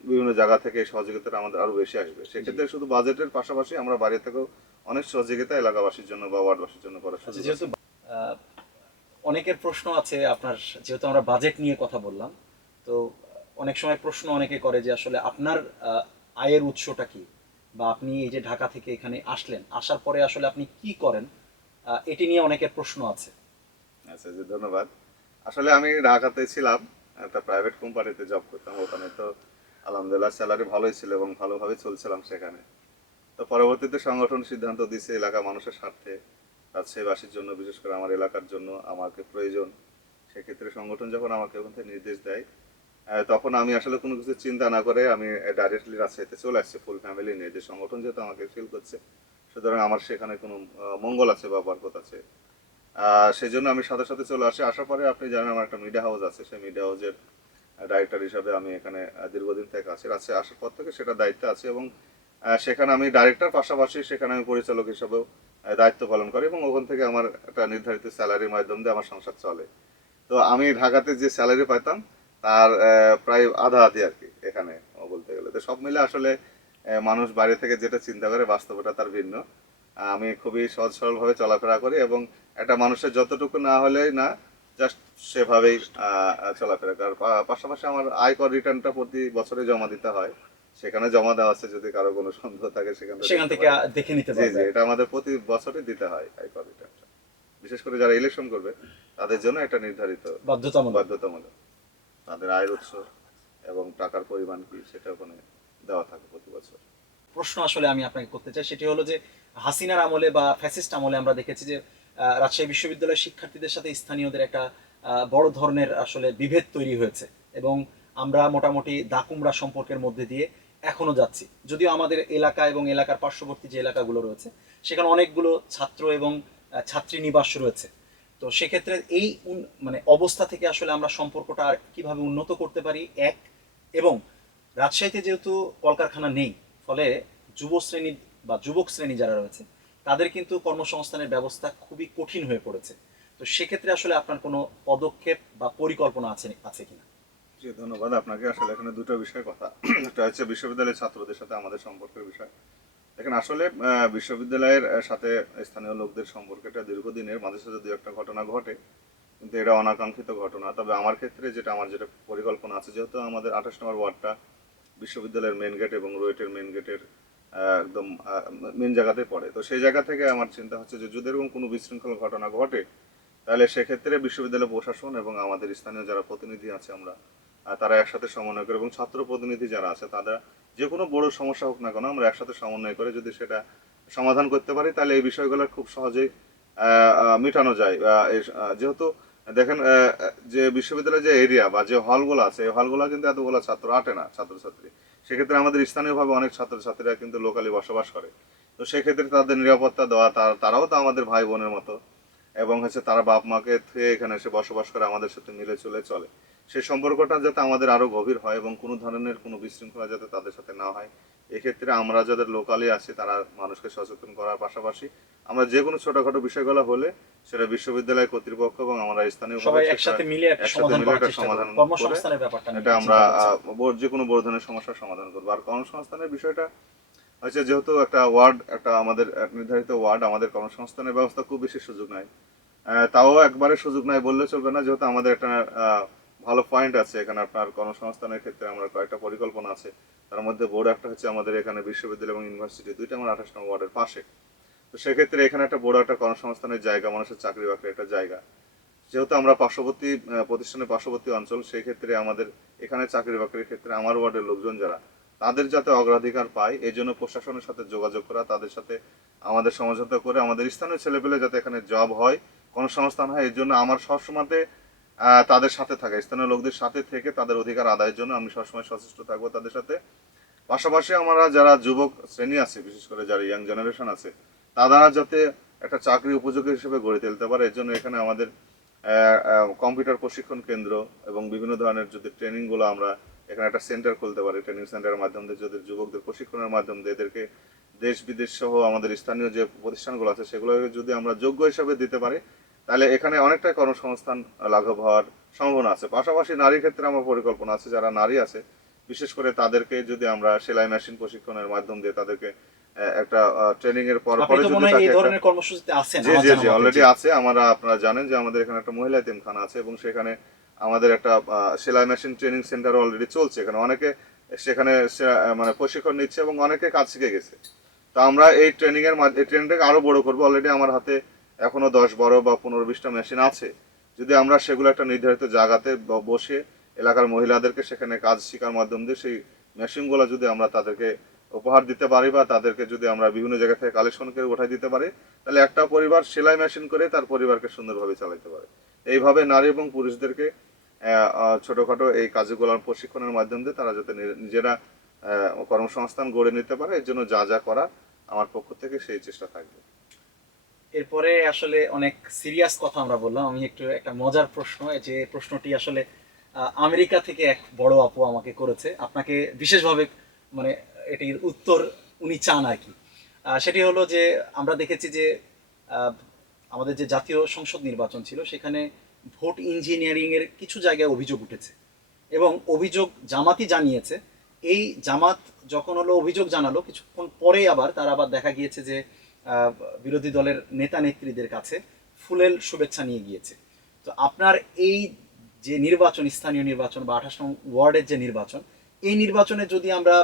বিভিন্ন জায়গা থেকে সহযোগিতাটা আমাদের আরো বেশি আসবে। সেক্ষেত্রে শুধু বাজেটের পাশাপাশি আমরা বাইরে থেকেও অনেক সহযোগিতা এলাকাবাসীর জন্য বা ওয়ার্ডবাসীর জন্য করার আচ্ছা, সুযোগ যেহেতু আছে। আহ, অনেকের প্রশ্ন আছে আপনার, যেহেতু আমরা বাজেট নিয়ে কথা বললাম, তো অনেক সময় প্রশ্ন অনেকে করে যে আসলে আপনার আয়ের উৎসটা কি, বা আপনি এই যে ঢাকা থেকে এখানে আসলেন, আসার পরে আসলে আপনি কি করেন, এটি নিয়ে অনেকের প্রশ্ন আছে। আচ্ছা জি, ধন্যবাদ। আসলে আমি ঢাকাতে ছিলাম, একটা প্রাইভেট কোম্পানিতে জব করতাম। ওখানে তো আলহামদুলিল্লাহ স্যালারি ভালোই ছিল এবং ভালোভাবে চলছিলাম সেখানে। তো পরবর্তীতে সংগঠন সিদ্ধান্ত দিছে এলাকা মানুষের স্বার্থে, রাজশাহীবাসীর জন্য, বিশেষ করে আমার এলাকার জন্য আমাকে প্রয়োজন। সেক্ষেত্রে সংগঠন যখন আমাকে ওখান থেকে নির্দেশ দেয়, তখন আমি আসলে কোনো কিছু চিন্তা না করে আমি ডাইরেক্টলি রাজশাহীতে চলে আসছি ফুল ফ্যামিলি নিয়ে, যে সংগঠন যেহেতু আমাকে ফিল করছে, সুতরাং আমার সেখানে কোনো মঙ্গল আছে বা বরকত আছে। সেই জন্য আমি সাথে সাথে চলে আসি। আসার পরে আপনি জানেন আমার একটা মিডিয়া হাউস আছে, সেই মিডিয়া হাউসের ডাইরেক্টর হিসাবে আমি এখানে দীর্ঘদিন থেকে আছি। রাজশাহী আসার পর থেকে সেটা দায়িত্বে আছে, এবং সেখানে আমি ডাইরেক্টর পাশাপাশি সেখানে আমি পরিচালক হিসাবেও দায়িত্ব পালন করি, এবং ওখান থেকে আমার একটা নির্ধারিত স্যালারির মাধ্যম দিয়ে আমার সংসার চলে। তো আমি ঢাকাতে যে স্যালারি পাইতাম তার প্রায় আধা আধি আর কি এখানে বলতে গেলে। তো সব মিলে আসলে মানুষ বাইরে থেকে যেটা চিন্তা করে বাস্তবতা তার ভিন্ন। আমি খুবই সহজ সরলভাবে চলাফেরা করি, এবং একটা মানুষের যতটুকু না হলেই না, জাস্ট সেভাবেই চলাফেরা করার পাশাপাশি আমার আয়কর রিটার্নটা প্রতি বছরে জমা দিতে হয়। সেখানে জমা দেওয়া আছে, যদি কারো কোনো সন্দেহ থাকে সেখান থেকে সেখান দেখতে থেকে পারে। দেখে নিতে জি পারবে জি, আর এটা কি। আমাদের প্রতি বছরই দিতে হয় আয়কর রিটার্নটা, বিশেষ করে যারা ইলেকশন করবে তাদের জন্য একটা নির্ধারিত বাধ্যতামূলক। বাধ্যতামূলক তাদের আয়ের উৎস এবং টাকার পরিমাণ কি সেটা ওখানে দেওয়া থাকে প্রতি বছর। প্রশ্ন আসলে আমি আপনাকে করতে চাই, সেটি হলো যে হাসিনার আমলে বা ফ্যাসিস্ট আমলে আমরা দেখেছি যে রাজশাহী বিশ্ববিদ্যালয়ের শিক্ষার্থীদের সাথে স্থানীয়দের একটা বড় ধরনের আসলে বিভেদ তৈরি হয়েছে, এবং আমরা মোটামুটি দাকুমড়া সম্পর্কের মধ্যে দিয়ে এখনো যাচ্ছি। যদিও আমাদের এলাকা এবং এলাকার পার্শ্ববর্তী যে এলাকাগুলো রয়েছে সেখানে অনেকগুলো ছাত্র এবং ছাত্রী নিবাস রয়েছে। তো সেক্ষেত্রে এই মানে অবস্থা থেকে আসলে আমরা সম্পর্কটা আর কিভাবে উন্নত করতে পারি, এক, এবং রাজশাহীতে যেহেতু কলকারখানা নেই, ফলে যুব শ্রেণী বা যুবক শ্রেণী যারা রয়েছে তাদের কিন্তু কর্মসংস্থানের ব্যবস্থা খুবই কঠিন হয়ে পড়েছে। তো সেক্ষেত্রে আসলে আপনার কোনো পদক্ষেপ বা পরিকল্পনা আছে কিনা? জি, ধন্যবাদ আপনাকে। আসলে এখানে দুটো বিষয়ের কথা। একটা হচ্ছে বিশ্ববিদ্যালয়ের ছাত্রদের সাথে আমাদের সম্পর্কের বিষয়। দেখেন আসলে বিশ্ববিদ্যালয়ের সাথে স্থানীয় লোকদের সম্পর্কটা দীর্ঘদিনের, মাঝে সাঝে দু একটা ঘটনা ঘটে, কিন্তু এটা অনাকাঙ্ক্ষিত ঘটনা। তবে আমার ক্ষেত্রে আমার যেটা পরিকল্পনা আছে, যেহেতু আমাদের 28 নম্বর ওয়ার্ডটা বিশ্ববিদ্যালয়ের মেন গেট এবং রুয়েটের মেন গেটের একদম মেন জায়গাতে পড়ে, তো সেই জায়গা থেকে আমার চিন্তা হচ্ছে যে যদি এরকম কোনো বিশৃঙ্খল ঘটনা ঘটে তাহলে সেক্ষেত্রে বিশ্ববিদ্যালয় প্রশাসন এবং আমাদের স্থানীয় যারা প্রতিনিধি আছে আমরা তারা একসাথে সমন্বয় করে, এবং ছাত্র প্রতিনিধি যারা আছে তারা যে কোনো বড় সমস্যা হোক না কেন আমরা একসাথে সমন্বয় করে যদি সেটা সমাধান করতে পারি তাহলে এই বিষয়গুলো খুব সহজেই মেটানো যায়। যেহেতু দেখেন যে বিশ্ববিদ্যালয়ের যে এরিয়া বা যে হলগুলো আছে এই হলগুলো কিন্তু এতগুলো ছাত্র আটে না, ছাত্রছাত্রী। সেক্ষেত্রে আমাদের স্থানীয়ভাবে অনেক ছাত্রছাত্রীরা কিন্তু লোকালি বসবাস করে, তো সেক্ষেত্রে তাদের নিরাপত্তা দেওয়া, তারাও তো আমাদের ভাই বোনের মতো, এবং তারা বাপ মাকে থেকে এখানে এসে বসবাস করে আমাদের সাথে মিলে চলে। সেই সম্পর্কটা যাতে আমাদের আরো গভীর হয় এবং কোনো ধরনের কোনো বিশৃঙ্খলা যাতে তাদের সাথে না হয়, এক্ষেত্রে আমরা যাদের লোকালি আছি তারা মানুষকে সচেতন করার পাশাপাশি আমরা যে কোনো ছোটখাটো বিষয়গুলো হলে সেটা বিশ্ববিদ্যালয় কর্তৃপক্ষ এবং আমরা স্থানীয় সবাই একসাথে মিলে একটা সমাধান করার একটা চেষ্টা সমাধান করব, করে কর্মসংস্থানের ব্যাপারটা নিয়ে এটা আমরা চিন্তা করছি। যে কোনো বড় ধরনের সমস্যার সমাধান করবো। আর কর্মসংস্থানের বিষয়টা যেহেতু একটা ওয়ার্ড, একটা আমাদের এক নির্ধারিত ওয়ার্ড, আমাদের কর্মসংস্থানের ব্যবস্থা খুব বেশি সুযোগ নাই, তাও একবারে সুযোগ নাই বললে চলবে না, যেহেতু আমাদের একটা ভালো পয়েন্ট আছে এখানে। আপনার কর্মসংস্থানের ক্ষেত্রে আমরা কয়েকটা পরিকল্পনা আছে, তার মধ্যে বড় একটা হচ্ছে আমাদের এখানে বিশ্ববিদ্যালয় এবং ইউনিভার্সিটি দুইটা আমার 28 নম্বর ওয়ার্ডের পাশে। তো সেক্ষেত্রে এখানে একটা বড় একটা কর্মসংস্থানের জায়গা, মানুষের চাকরি বাকরির একটা জায়গা, যেহেতু আমরা পার্শ্ববর্তী প্রতিষ্ঠানের পার্শ্ববর্তী অঞ্চল, সেই ক্ষেত্রে আমাদের এখানে চাকরি বাকরির ক্ষেত্রে আমার ওয়ার্ডের লোকজন যারা তাদের যাতে অগ্রাধিকার পায় এই জন্য প্রশাসনের সাথে যোগাযোগ করা, তাদের সাথে আমাদের সমঝোতা করে আমাদের স্থানীয় ছেলেপেলে যাতে এখানে জব হয়, কর্মসংস্থান হয়, এর জন্য আমার সবসময়তে তাদের সাথে থাকা, স্থানীয় লোকদের সাথে থেকে তাদের অধিকার আদায়ের জন্য আমি সবসময় সচেষ্ট থাকবো তাদের সাথে। পাশাপাশি আমরা যারা যুবক শ্রেণী আছে, বিশেষ করে যারা ইয়াং জেনারেশন আছে, তারা যাতে একটা চাকরি উপযোগী হিসেবে গড়ে তুলতে পারে, এর জন্য এখানে আমাদের কম্পিউটার প্রশিক্ষণ কেন্দ্র এবং বিভিন্ন ধরনের যদি ট্রেনিংগুলো আমরা এখানে একটা সেন্টার খুলতে পারি, ট্রেনিং সেন্টারের মাধ্যমে যদি যুবকদের প্রশিক্ষণের মাধ্যমে এদেরকে দেশ বিদেশ সহ আমাদের স্থানীয় যে প্রতিষ্ঠানগুলো আছে সেগুলোকে যদি আমরা যোগ্য হিসাবে দিতে পারি তাহলে এখানে অনেকটাই কর্মসংস্থান লাঘব হওয়ার সম্ভাবনা আছে। পাশাপাশি নারীর ক্ষেত্রে আমার পরিকল্পনা আছে, যারা নারী আছে বিশেষ করে তাদেরকে যদি আমরা সেলাই মেশিন প্রশিক্ষণের মাধ্যম দিয়ে তাদেরকে একটা ট্রেনিং এর পর আপনি পরে তো যদি মনে হয় তাকে এই ধরনের কর্মসূচিতে আছেন জি আমার জি জানা জি মতে। অলরেডি আছে। আমরা আপনারা জানেন যে আমাদের এখানে একটা মহিলা এতিমখানা আছে এবং সেখানে আমাদের একটা সেলাই মেশিন ট্রেনিং সেন্টার অলরেডি চলছে। এখানে অনেকে সেখানে মানে প্রশিক্ষণ নিচ্ছে এবং অনেকে কাজ শিখে গেছে। তো আমরা এই ট্রেনিং এর এই ট্রেনিংটাকে আরো বড় করবো। অলরেডি আমার হাতে এখনো 10 12 বা 15 20টা মেশিন আছে। যদি আমরা সেগুলো একটা নির্ধারিত জায়গাতে বসে এলাকার মহিলাদেরকে সেখানে কাজ শেখার মাধ্যম দিয়ে সেই মেশিনগুলো যদি আমরা তাদেরকে উপহার দিতে পারি বা তাদেরকে যদি আমরা বিভিন্ন জায়গা থেকে কালেকশন করে উঠাই দিতে পারি তাহলে একটা পরিবার সেলাই মেশিন করে তার পরিবারকে সুন্দরভাবে চালাতে পারে। এইভাবে নারী এবং পুরুষদেরকে ছোটখাটো এই কাজগুলোর প্রশিক্ষণের মাধ্যম দিয়ে তারা যাতে নিজেরা কর্মসংস্থান গড়ে নিতে পারে, এর জন্য যা যা করা আমার পক্ষ থেকে সেই চেষ্টা থাকবে। এরপরে আসলে অনেক সিরিয়াস কথা আমরা বললাম, আমি একটু একটা মজার প্রশ্ন, যে প্রশ্নটি আসলে আমেরিকা থেকে এক বড় আপু আমাকে করেছে, আপনাকে বিশেষভাবে মানে এটির উত্তর উনি চান আর কি। সেটি হলো যে আমরা দেখেছি যে আহ, আমাদের যে জাতীয় সংসদ নির্বাচন ছিল সেখানে ভোট ইঞ্জিনিয়ারিং এর কিছু জায়গায় অভিযোগ উঠেছে, এবং অভিযোগ জামাতই জানিয়েছে। এই জামাত যখন হলো অভিযোগ জানালো, কিছুক্ষণ পরে আবার তারা আবার দেখা গিয়েছে যে আহ, বিরোধী দলের নেতা নেত্রীদের কাছে ফুলেল শুভেচ্ছা নিয়ে গিয়েছে। তো আপনার এই যে নির্বাচন, স্থানীয় নির্বাচন বা 28 নং ওয়ার্ডের যে নির্বাচন, এই নির্বাচনে যদি আমরা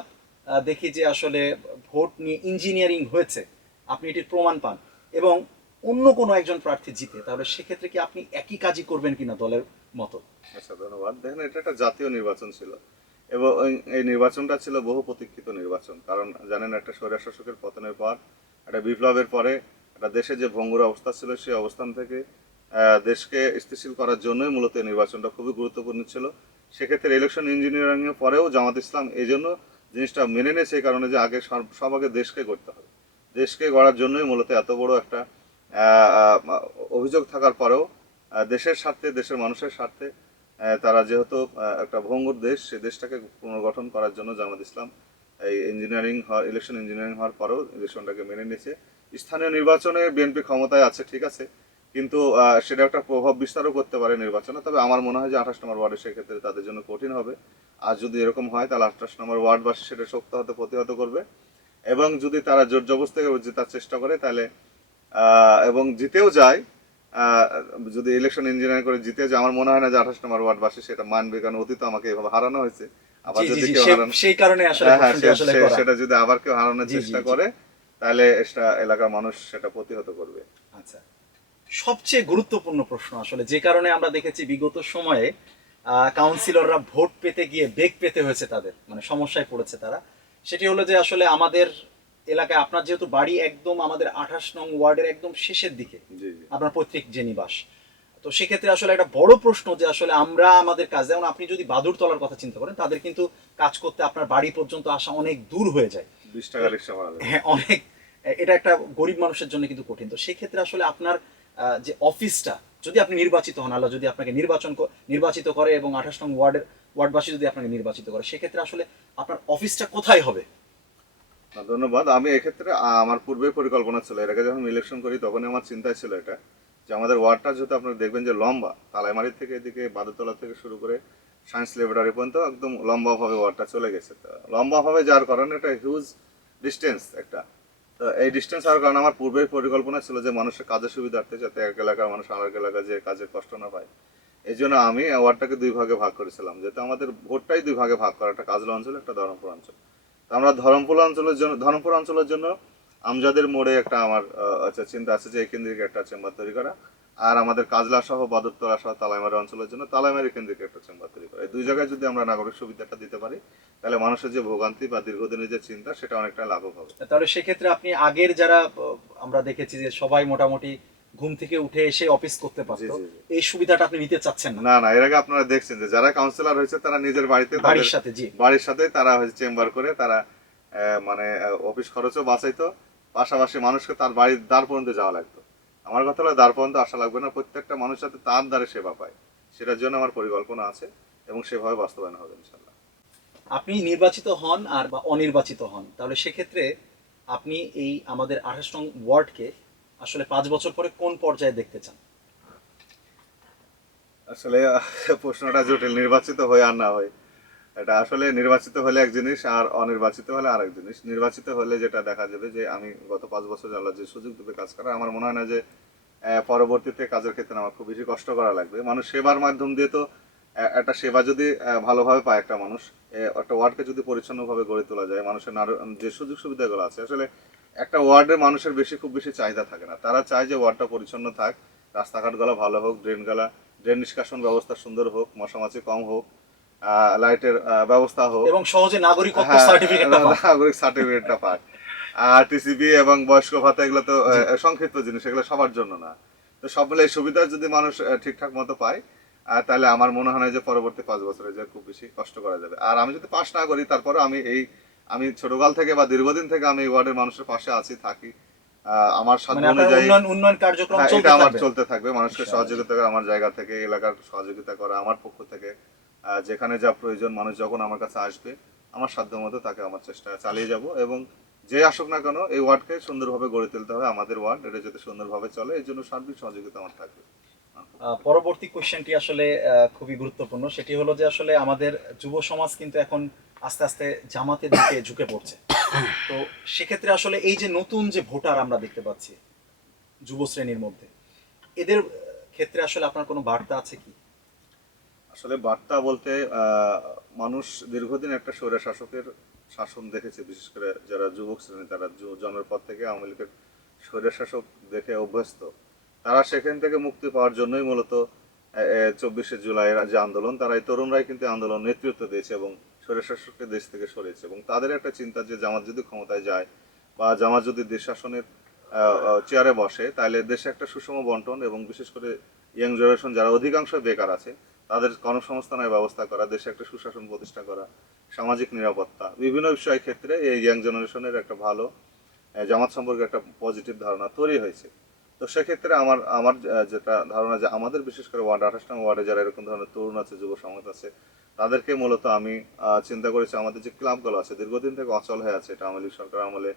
দেখি যে আসলে ভোট নিয়ে ইঞ্জিনিয়ারিং হয়েছে, আপনি এটির প্রমাণ পান, এবং অন্য কোনো একজন প্রার্থী জিতে, তাহলে সেক্ষেত্রে কি আপনি একই কাজই করবেন কিনা দলের মতো? আচ্ছা, ধন্যবাদ। দেখেন, এটা একটা জাতীয় নির্বাচন ছিল এবং এই নির্বাচনটা ছিল বহু প্রতীক্ষিত নির্বাচন। কারণ জানেন, একটা স্বৈরশাসকের পতনের পর, একটা বিপ্লবের পরে একটা দেশে যে ভঙ্গুর অবস্থা ছিল, সেই অবস্থান থেকে দেশকে স্থিতিশীল করার জন্যই মূলত এই নির্বাচনটা খুবই গুরুত্বপূর্ণ ছিল। সেক্ষেত্রে ইলেকশন ইঞ্জিনিয়ারিং এর পরেও জামাত ইসলাম এই জন্য জিনিসটা মেনে নিয়েছে, এই কারণে যে আগে সব আগে দেশকে করতে হবে। দেশকে গড়ার জন্যই মূলত এত বড় একটা আহ, আহ, অভিযোগ থাকার পরেও দেশের স্বার্থে, দেশের মানুষের স্বার্থে তারা যেহেতু একটা ভঙ্গুর দেশ, সেই দেশটাকে পুনর্গঠন করার জন্য জামাত ইসলাম এই ইলেকশন ইঞ্জিনিয়ারিং হওয়ার পরেও ইলেকশনটাকে মেনে নিয়েছে। স্থানীয় নির্বাচনে বিএনপি ক্ষমতায় আছে, ঠিক আছে, কিন্তু সেটা একটা প্রভাব বিস্তারও করতে পারে নির্বাচনে। তবে আমার মনে হয় যে 28 নম্বর ওয়ার্ডে সেক্ষেত্রে তাদের জন্য কঠিন হবে। আর যদি এরকম হয়, তাহলে 28 নম্বর ওয়ার্ডবাসী সেটা শক্ত হতে প্রতিহত করবে। এবং যদি তারা জোর জবরদস্তি জেতার চেষ্টা করে, তাহলে এবং জিতেও যায়, আহ, যদি ইলেকশন ইঞ্জিনিয়ার করে জিতে যায়, আমার মনে হয় না যে 28 নম্বর ওয়ার্ডবাসী সেটা মানবে, কারণ অতীতে আমাকে এভাবে হারানো হয়েছে। আবার জি জি যদি জি, কেউ হারানো, সেই কারণে আসলে হ্যাঁ হ্যাঁ, প্রশ্নটি আসলে করা। সেটা যদি আবার কেউ হারানোর জি জি চেষ্টা জি। করে, তাহলে এটা এলাকার মানুষ সেটা প্রতিহত করবে। আচ্ছা, সবচেয়ে গুরুত্বপূর্ণ প্রশ্ন আসলে, যে কারণে আমরা দেখেছি বিগত সময়ে কাউন্সিলররা ভোট পেতে গিয়ে বেগ পেতে হয়েছে, তাদের মানে সমস্যায় পড়েছে তারা। সেটি হলো যে আসলে আমাদের এলাকায়, আপনার যেহেতু বাড়ি একদম আমাদের 28 নং ওয়ার্ডের একদম শেষের দিকে, জি জি। আপনার পৈতৃক যে নিবাস, তো সেক্ষেত্রে আসলে একটা বড় প্রশ্ন যে আসলে আমরা আমাদের কাজ, যেমন আপনি যদি বাদুরতলার কথা চিন্তা করেন, তাদের কিন্তু কাজ করতে আপনার বাড়ি পর্যন্ত আসা অনেক দূর হয়ে যায়। 20 টাকা রিক্সা ভাড়া দেবে। হ্যাঁ, অনেক, এটা একটা গরিব মানুষের জন্য কিন্তু কঠিন। তো সেক্ষেত্রে আসলে আপনার যে অফিসটা, যদি আপনি নির্বাচিত হন, আল্লাহ যদি আপনাকে নির্বাচিত করে এবং 28 নং ওয়ার্ডবাসী যদি আপনাকে নির্বাচিত করে, সেক্ষেত্রে আসলে আপনার অফিসটা কোথায় হবে? না, ধন্যবাদ। আমি এক্ষেত্রে আমার পূর্বে পরিকল্পনা ছিল, এর আগে যখন ইলেকশন করি তখনই আমার চিন্তায় ছিল এটা, যে আমাদের ওয়ার্ডটা যেহেতু আপনারা দেখবেন যে লম্বা, তালাইমারি থেকে এদিকে বাদুতলা থেকে শুরু করে সায়েন্স ল্যাবরেটরি পর্যন্ত একদম লম্বাভাবে ওয়ার্ডটা চলে গেছে। তো লম্বাভাবে যার কারণে এটা হিউজ ডিস্টেন্স একটা। তো এই ডিস্টেন্স হওয়ার কারণে আমার পূর্বের পরিকল্পনা ছিল যে মানুষের কাজের সুবিধার্থে যাতে এক এলাকার মানুষ আরেক এলাকায় যে কাজের কষ্ট না পায়, এই জন্য আমি ওয়ার্ডটাকে দুই ভাগে ভাগ করেছিলাম, যেহেতু আমাদের ভোটটাই দুই ভাগে ভাগ করা, একটা কাজলা অঞ্চল, একটা ধরমপুর অঞ্চল। তো আমরা ধরমপুর অঞ্চলের জন্য আমজাদের মোড়ে একটা আমার আচ্ছা চিন্তা আছে যে এই কেন্দ্রিক একটা চেম্বার তৈরি করা, আর আমাদের কাজলা সহ বাদুরতলা সহ তালাইমারি অঞ্চলের জন্য তালাইমারি কেন্দ্রিক একটা চেম্বার তৈরি করা। এই দুই জায়গায় যদি আমরা নাগরিক সুবিধাটা দিতে পারি, তাহলে মানুষের যে ভোগান্তি বা দীর্ঘদিনের যে চিন্তা, সেটা অনেকটা লাঘব হবে। তাহলে সেক্ষেত্রে আপনি আগের যারা আমরা দেখেছি যে সবাই মোটামুটি ঘুম থেকে উঠে এসে অফিস করতে জি পারতো, জি জি। এই সুবিধাটা আপনি নিতে চাচ্ছেন না? না না, এর আগে আপনারা দেখছেন যে যারা কাউন্সিলর হয়েছে তারা নিজের বাড়িতে তাদের বাড়ির সাথে, জি। বাড়ির সাথে তারা হয়েছে চেম্বার করে, তারা মানে অফিস খরচও বাঁচাইতো, পাশাপাশি মানুষকে তার বাড়ির দ্বার পর্যন্ত যাওয়া লাগতো। আমার কথা হলো দ্বার পর্যন্ত আসা লাগবে না, প্রত্যেকটা মানুষ যাতে তার দ্বারে সেবা পায়, সেটার জন্য আমার পরিকল্পনা আছে এবং সেভাবে বাস্তবায়ন হবে ইনশাল্লাহ। আপনি নির্বাচিত হন আর বা অনির্বাচিত হন, তাহলে সেক্ষেত্রে আপনি এই আমাদের 28 নং ওয়ার্ডকে আসলে 5 বছর পরে কোন পর্যায়ে দেখতে চান? আসলে প্রশ্নটা জটিল, নির্বাচিত হয়ে আর না হয়। এটা আসলে নির্বাচিত হলে এক জিনিস, আর অনির্বাচিত হলে আরেক জিনিস। নির্বাচিত হলে যেটা দেখা যাবে যে আমি গত 5 বছর আল্লাহ যে সুযোগ দেবে কাজ করা, আমার মনে হয় না যে পরবর্তীতে কাজের ক্ষেত্রে আমার খুব বেশি কষ্ট করা লাগবে। মানুষ সেবার মাধ্যম দিয়ে তো একটা সেবা যদি ভালোভাবে পায় একটা মানুষ, একটা ওয়ার্ডকে যদি পরিচ্ছন্নভাবে গড়ে তোলা যায়, মানুষের যে সুযোগ সুবিধাগুলো আছে, আসলে একটা ওয়ার্ডে মানুষের খুব বেশি চাহিদা থাকে না। তারা চায় যে ওয়ার্ডটা পরিচ্ছন্ন থাক, রাস্তাঘাটগুলো ভালো হোক, ড্রেন নিষ্কাশন ব্যবস্থা সুন্দর হোক, মশামাছি কম হোক, লাইটের ব্যবস্থা হোক। এবং সহজে নাগরিকত্ব হ্যাঁ, সার্টিফিকেটটা পান। নাগরিক সার্টিফিকেটটা পায়। আর টিসিবি এবং বয়স্ক ভাতা, এগুলো তো জি। সংক্ষিপ্ত জিনিস, এগুলো সবার জন্য না। তো সব মিলে এই সুবিধা যদি মানুষ ঠিকঠাক মতো পায়, তাহলে আমার মনে হয় না যে পরবর্তী 5 বছরে যে খুব বেশি কষ্ট করা যাবে। আর আমি যদি পাশ না করি, তারপরে আমি ছোটকাল থেকে বা দীর্ঘদিন থেকে আমি এই ওয়ার্ডের মানুষের পাশে আছি, থাকি। আমার সাধ্য মানে আপনার অনুযায়ী, উন্নয়ন কার্যক্রম হ্যাঁ, এটা চলতে আমার থাকবে চলতে থাকবে। মানুষকে ইনশাআল্লাহ, জি। সহযোগিতা করা আমার জায়গা থেকে, এলাকার সহযোগিতা করা আমার পক্ষ থেকে, যেখানে যা প্রয়োজন, মানুষ যখন আমার কাছে আসবে, আমার সাধ্য মতো তাকে আমার চেষ্টা চালিয়ে যাব। এবং যে আসুক না কেন, এই ওয়ার্ডকে সুন্দরভাবে গড়ে তুলতে হবে, আমাদের ওয়ার্ড, এটা যাতে সুন্দরভাবে চলে, এই জন্য সার্বিক সহযোগিতা আমার থাকবে। পরবর্তী কোশ্চেনটি আসলে খুবই গুরুত্বপূর্ণ। সেটি হলো যে আসলে আমাদের যুব সমাজ কিন্তু এখন আস্তে আস্তে জামাতের দিকে ঝুঁকে পড়ছে। তো সেক্ষেত্রে আসলে এই যে নতুন যে ভোটার আমরা দেখতে পাচ্ছি যুব শ্রেণীর মধ্যে, এদের ক্ষেত্রে আসলে আপনার কোনো বার্তা আছে কি? আসলে বার্তা বলতে, মানুষ দীর্ঘদিন একটা স্বৈর শাসকের শাসন দেখেছে, বিশেষ করে যারা যুবক শ্রেণী, তারা জন্মের পর থেকে আওয়ামী লীগের স্বৈরশাসক দেখে অভ্যস্ত, তারা সেখান থেকে মুক্তি পাওয়ার জন্যই মূলত 24শে জুলাইয়ের যে আন্দোলন, তারা এই তরুণরাই কিন্তু আন্দোলন নেতৃত্ব দিয়েছে এবং স্বৈরশাসককে দেশ থেকে সরিয়েছে। এবং তাদের একটা চিন্তা যে জামাত যদি ক্ষমতায় যায় বা জামাত যদি দেশ শাসনের চেয়ারে বসে, তাহলে দেশে একটা সুষম বন্টন এবং বিশেষ করে ইয়াং জেনারেশন যারা অধিকাংশ বেকার আছে তাদের কর্মসংস্থানের ব্যবস্থা করা, দেশে একটা সুশাসন প্রতিষ্ঠা করা, সামাজিক নিরাপত্তা, বিভিন্ন বিষয় ক্ষেত্রে এই ইয়াং জেনারেশনের একটা ভালো জামাত সম্পর্কে একটা পজিটিভ ধারণা তৈরি হয়েছে। তো সেক্ষেত্রে আমার আমার যেটা ধারণা যে আমাদের বিশেষ করে ওয়ার্ড 28 নং ওয়ার্ডে যারা এরকম ধরনের তরুণ আছে, যুব সমাজ আছে, তাদেরকে মূলত আমি চিন্তা করেছি আমাদের যে ক্লাবগুলো আছে দীর্ঘদিন থেকে অচল হয়ে আছে, এটা আওয়ামী লীগ সরকার আমলে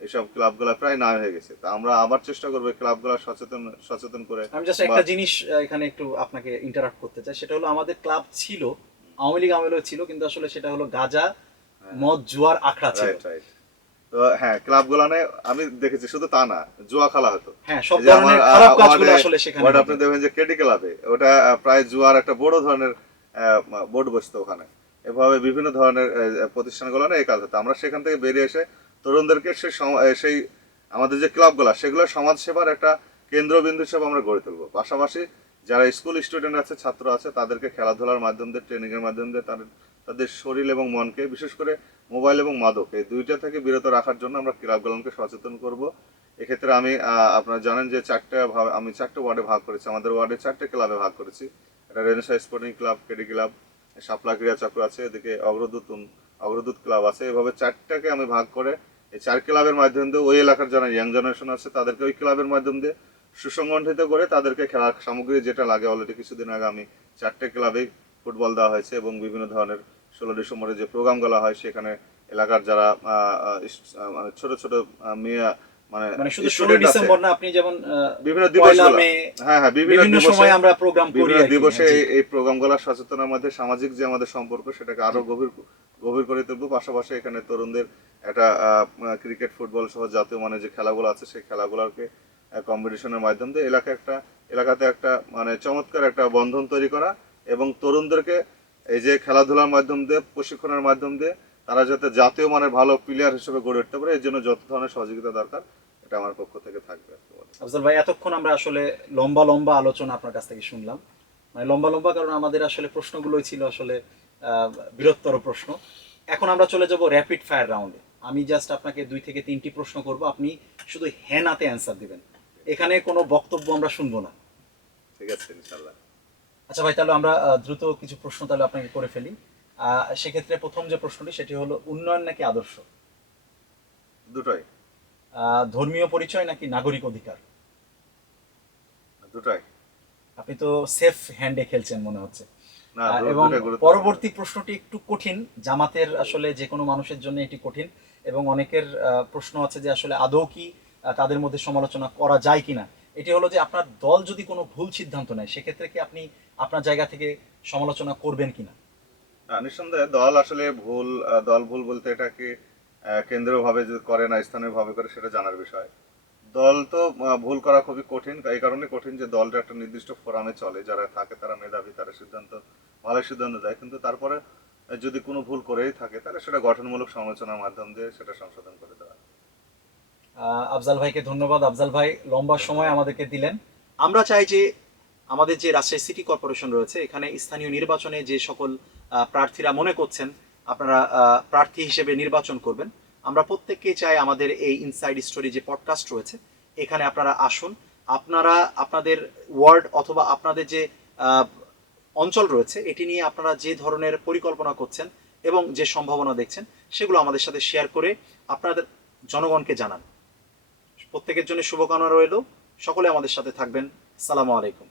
এইসব ক্লাবগুলো প্রায় না হয়ে গেছে। তা আমরা আবার চেষ্টা করবো ক্লাবগুলো সচেতন সচেতন করে। আমি জাস্ট একটা জিনিস এখানে একটু আপনাকে ইন্টারাপ্ট করতে চাই, সেটা হলো আমাদের ক্লাব ছিল, আওয়ামী লীগ আমলেও ছিল, কিন্তু আসলে সেটা হলো গাজা মদ জুয়ার আখড়া ছিল। Right right. তো হ্যাঁ, ক্লাবগুলানে আমি দেখেছি, শুধু তা না, জুয়া খেলা হতো। হ্যাঁ, সব ধরনের খারাপ কাজগুলো আসলে সেখানে ওটা হতো। আপনি দেখবেন যে কেডি ক্লাবে ওটা প্রায় জুয়ার একটা বড় ধরনের বোর্ড বসতো ওখানে। এভাবে বিভিন্ন ধরনের প্রতিষ্ঠানগুলো না এই কাজ হতো। আমরা সেখান থেকে বেরিয়ে এসে তরুণদেরকে সেই আমাদের যে ক্লাবগুলো সেগুলো সমাজ সেবার একটা কেন্দ্রবিন্দু হিসেবে আমরা গড়ে তুলবো। পাশাপাশি যারা স্কুল স্টুডেন্ট আছে, ছাত্র আছে, তাদেরকে খেলাধুলার মাধ্যম দিয়ে, ট্রেনিং এর মাধ্যম দিয়ে তাদের শরীর এবং মনকে, বিশেষ করে মোবাইল এবং মাদক এই দুইটা থেকে বিরত রাখার জন্য আমরা ক্লাবগুলোকে সচেতন করব। এক্ষেত্রে আমি আপনারা জানেন যে আমি 4টে ওয়ার্ডে ভাগ করেছি, আমাদের ওয়ার্ডে 4টে ক্লাবে ভাগ করেছি। এটা Renaissance Sporting Club, KD Club, Shapla ক্রীড়া চক্র আছে, এদিকে অগ্রদূত ক্লাব আছে। এভাবে 4টাকে আমি ভাগ করে এই 4 ক্লাবের মাধ্যম দিয়ে ওই এলাকার যারা ইয়াং জেনারেশন আছে তাদেরকে ওই ক্লাবের মাধ্যম দিয়ে সুসংগঠিত করে তাদেরকে খেলার সামগ্রী যেটা লাগে, অলরেডি কিছুদিন আগে আমি 4টে ক্লাবেই ফুটবল দেওয়া হয়েছে এবং বিভিন্ন ধরনের 16 ডিসেম্বরে যে প্রোগ্রামগুলো হয় সেখানে এলাকার যারা মানে ছোট ছোট মেয়ে মানে শুধু 16 ডিসেম্বর না, আপনি যেমন বিভিন্ন দিবসগুলো, হ্যাঁ হ্যাঁ, বিভিন্ন সময় আমরা প্রোগ্রাম করি, বিভিন্ন দিবসে এই প্রোগ্রামগুলো সচেতনার মধ্যে সামাজিক যে আমাদের সম্পর্ক সেটাকে আরো গভীর করে তুলবো। পাশাপাশি এখানে তরুণদের একটা ক্রিকেট, ফুটবল সহ জাতীয় মানের যে খেলাগুলো আছে সেই খেলাগুলোকে কম্পিটিশনের মাধ্যম দিয়ে এলাকাতে একটা মানে চমৎকার একটা বন্ধন তৈরি করা এবং তরুণদেরকে এই যে খেলাধুলার মাধ্যম দিয়ে, প্রশিক্ষণের মাধ্যম দিয়ে তারা যাতে জাতীয় মানের ভালো প্লেয়ার হিসেবে গড়ে উঠতে পারে, এর জন্য যত ধরনের সহযোগিতা দরকার এটা আমার পক্ষ থেকে থাকবে। আফজাল ভাই, এতক্ষণ আমরা আসলে লম্বা লম্বা আলোচনা আপনার কাছ থেকে শুনলাম, মানে লম্বা লম্বা, কারণ আমাদের আসলে প্রশ্নগুলোই ছিল আসলে বৃহত্তর প্রশ্ন। এখন আমরা চলে যাব র্যাপিড ফায়ার রাউন্ডে। আমি জাস্ট আপনাকে 2 থেকে 3টি প্রশ্ন করব, আপনি শুধু হ্যাঁ নাতে অ্যান্সার দিবেন, এখানে কোনো বক্তব্য আমরা শুনবো না। ঠিক আছে, ইনশাআল্লাহ। আচ্ছা ভাই, তাহলে আমরা দ্রুত কিছু প্রশ্ন তাহলে আপনাকে করে ফেলি। সেক্ষেত্রে প্রথম যে প্রশ্নটি সেটি হলো, উন্নয়ন নাকি আদর্শ? দুটোই। ধর্মীয় পরিচয় নাকি নাগরিক অধিকার? দুটোই। আপনি তো সেফ হ্যান্ডে খেলছেন মনে হচ্ছে। না, এবং দুটোই গুরুত্বপূর্ণ। পরবর্তী প্রশ্নটি একটু কঠিন, জামাতের আসলে যে কোনো মানুষের জন্য এটি কঠিন, এবং অনেকের প্রশ্ন আছে যে আসলে আদৌ কি তাদের মধ্যে সমালোচনা করা যায় কিনা। এটি হলো যে আপনার দল যদি কোনো ভুল সিদ্ধান্ত নেয়, সেক্ষেত্রে কি আপনি আপনার জায়গা থেকে সমালোচনা করবেন কিনা? নিঃসন্দেহে দল ভুল বলতে এটাকে কেন্দ্রীয় ভাবে যদি করে না স্থানীয় ভাবে করে সেটা জানার বিষয়। দল তো ভুল করা খুবই কঠিন, এই কারণে কঠিন যে দলটা একটা নির্দিষ্ট ফোরামে চলে, যারা থাকে তারা মেধাবী, তারা ভালো সিদ্ধান্ত দেয়, কিন্তু তারপরে যদি কোনো ভুল করেই থাকে তাহলে সেটা গঠনমূলক সমালোচনার মাধ্যম দিয়ে সেটা সংশোধন করে দেওয়া। আফজাল ভাইকে ধন্যবাদ। আফজাল ভাই লম্বা সময় আমাদেরকে দিলেন। আমরা চাই যে আমাদের যে রাজশাহী সিটি কর্পোরেশন রয়েছে, এখানে স্থানীয় নির্বাচনে যে সকল প্রার্থীরা মনে করছেন আপনারা প্রার্থী হিসেবে নির্বাচন করবেন, আমরা প্রত্যেককেই চাই আমাদের এই ইনসাইড স্টোরি যে পডকাস্ট রয়েছে এখানে আপনারা আসুন। আপনারা আপনাদের ওয়ার্ড অথবা আপনাদের যে অঞ্চল রয়েছে এটি নিয়ে আপনারা যে ধরনের পরিকল্পনা করছেন এবং যে সম্ভাবনা দেখছেন সেগুলো আমাদের সাথে শেয়ার করে আপনাদের জনগণকে জানান। প্রত্যেকের জন্য শুভকামনা রইল। সকলে আমাদের সাথে থাকবেন। আসসালামু আলাইকুম।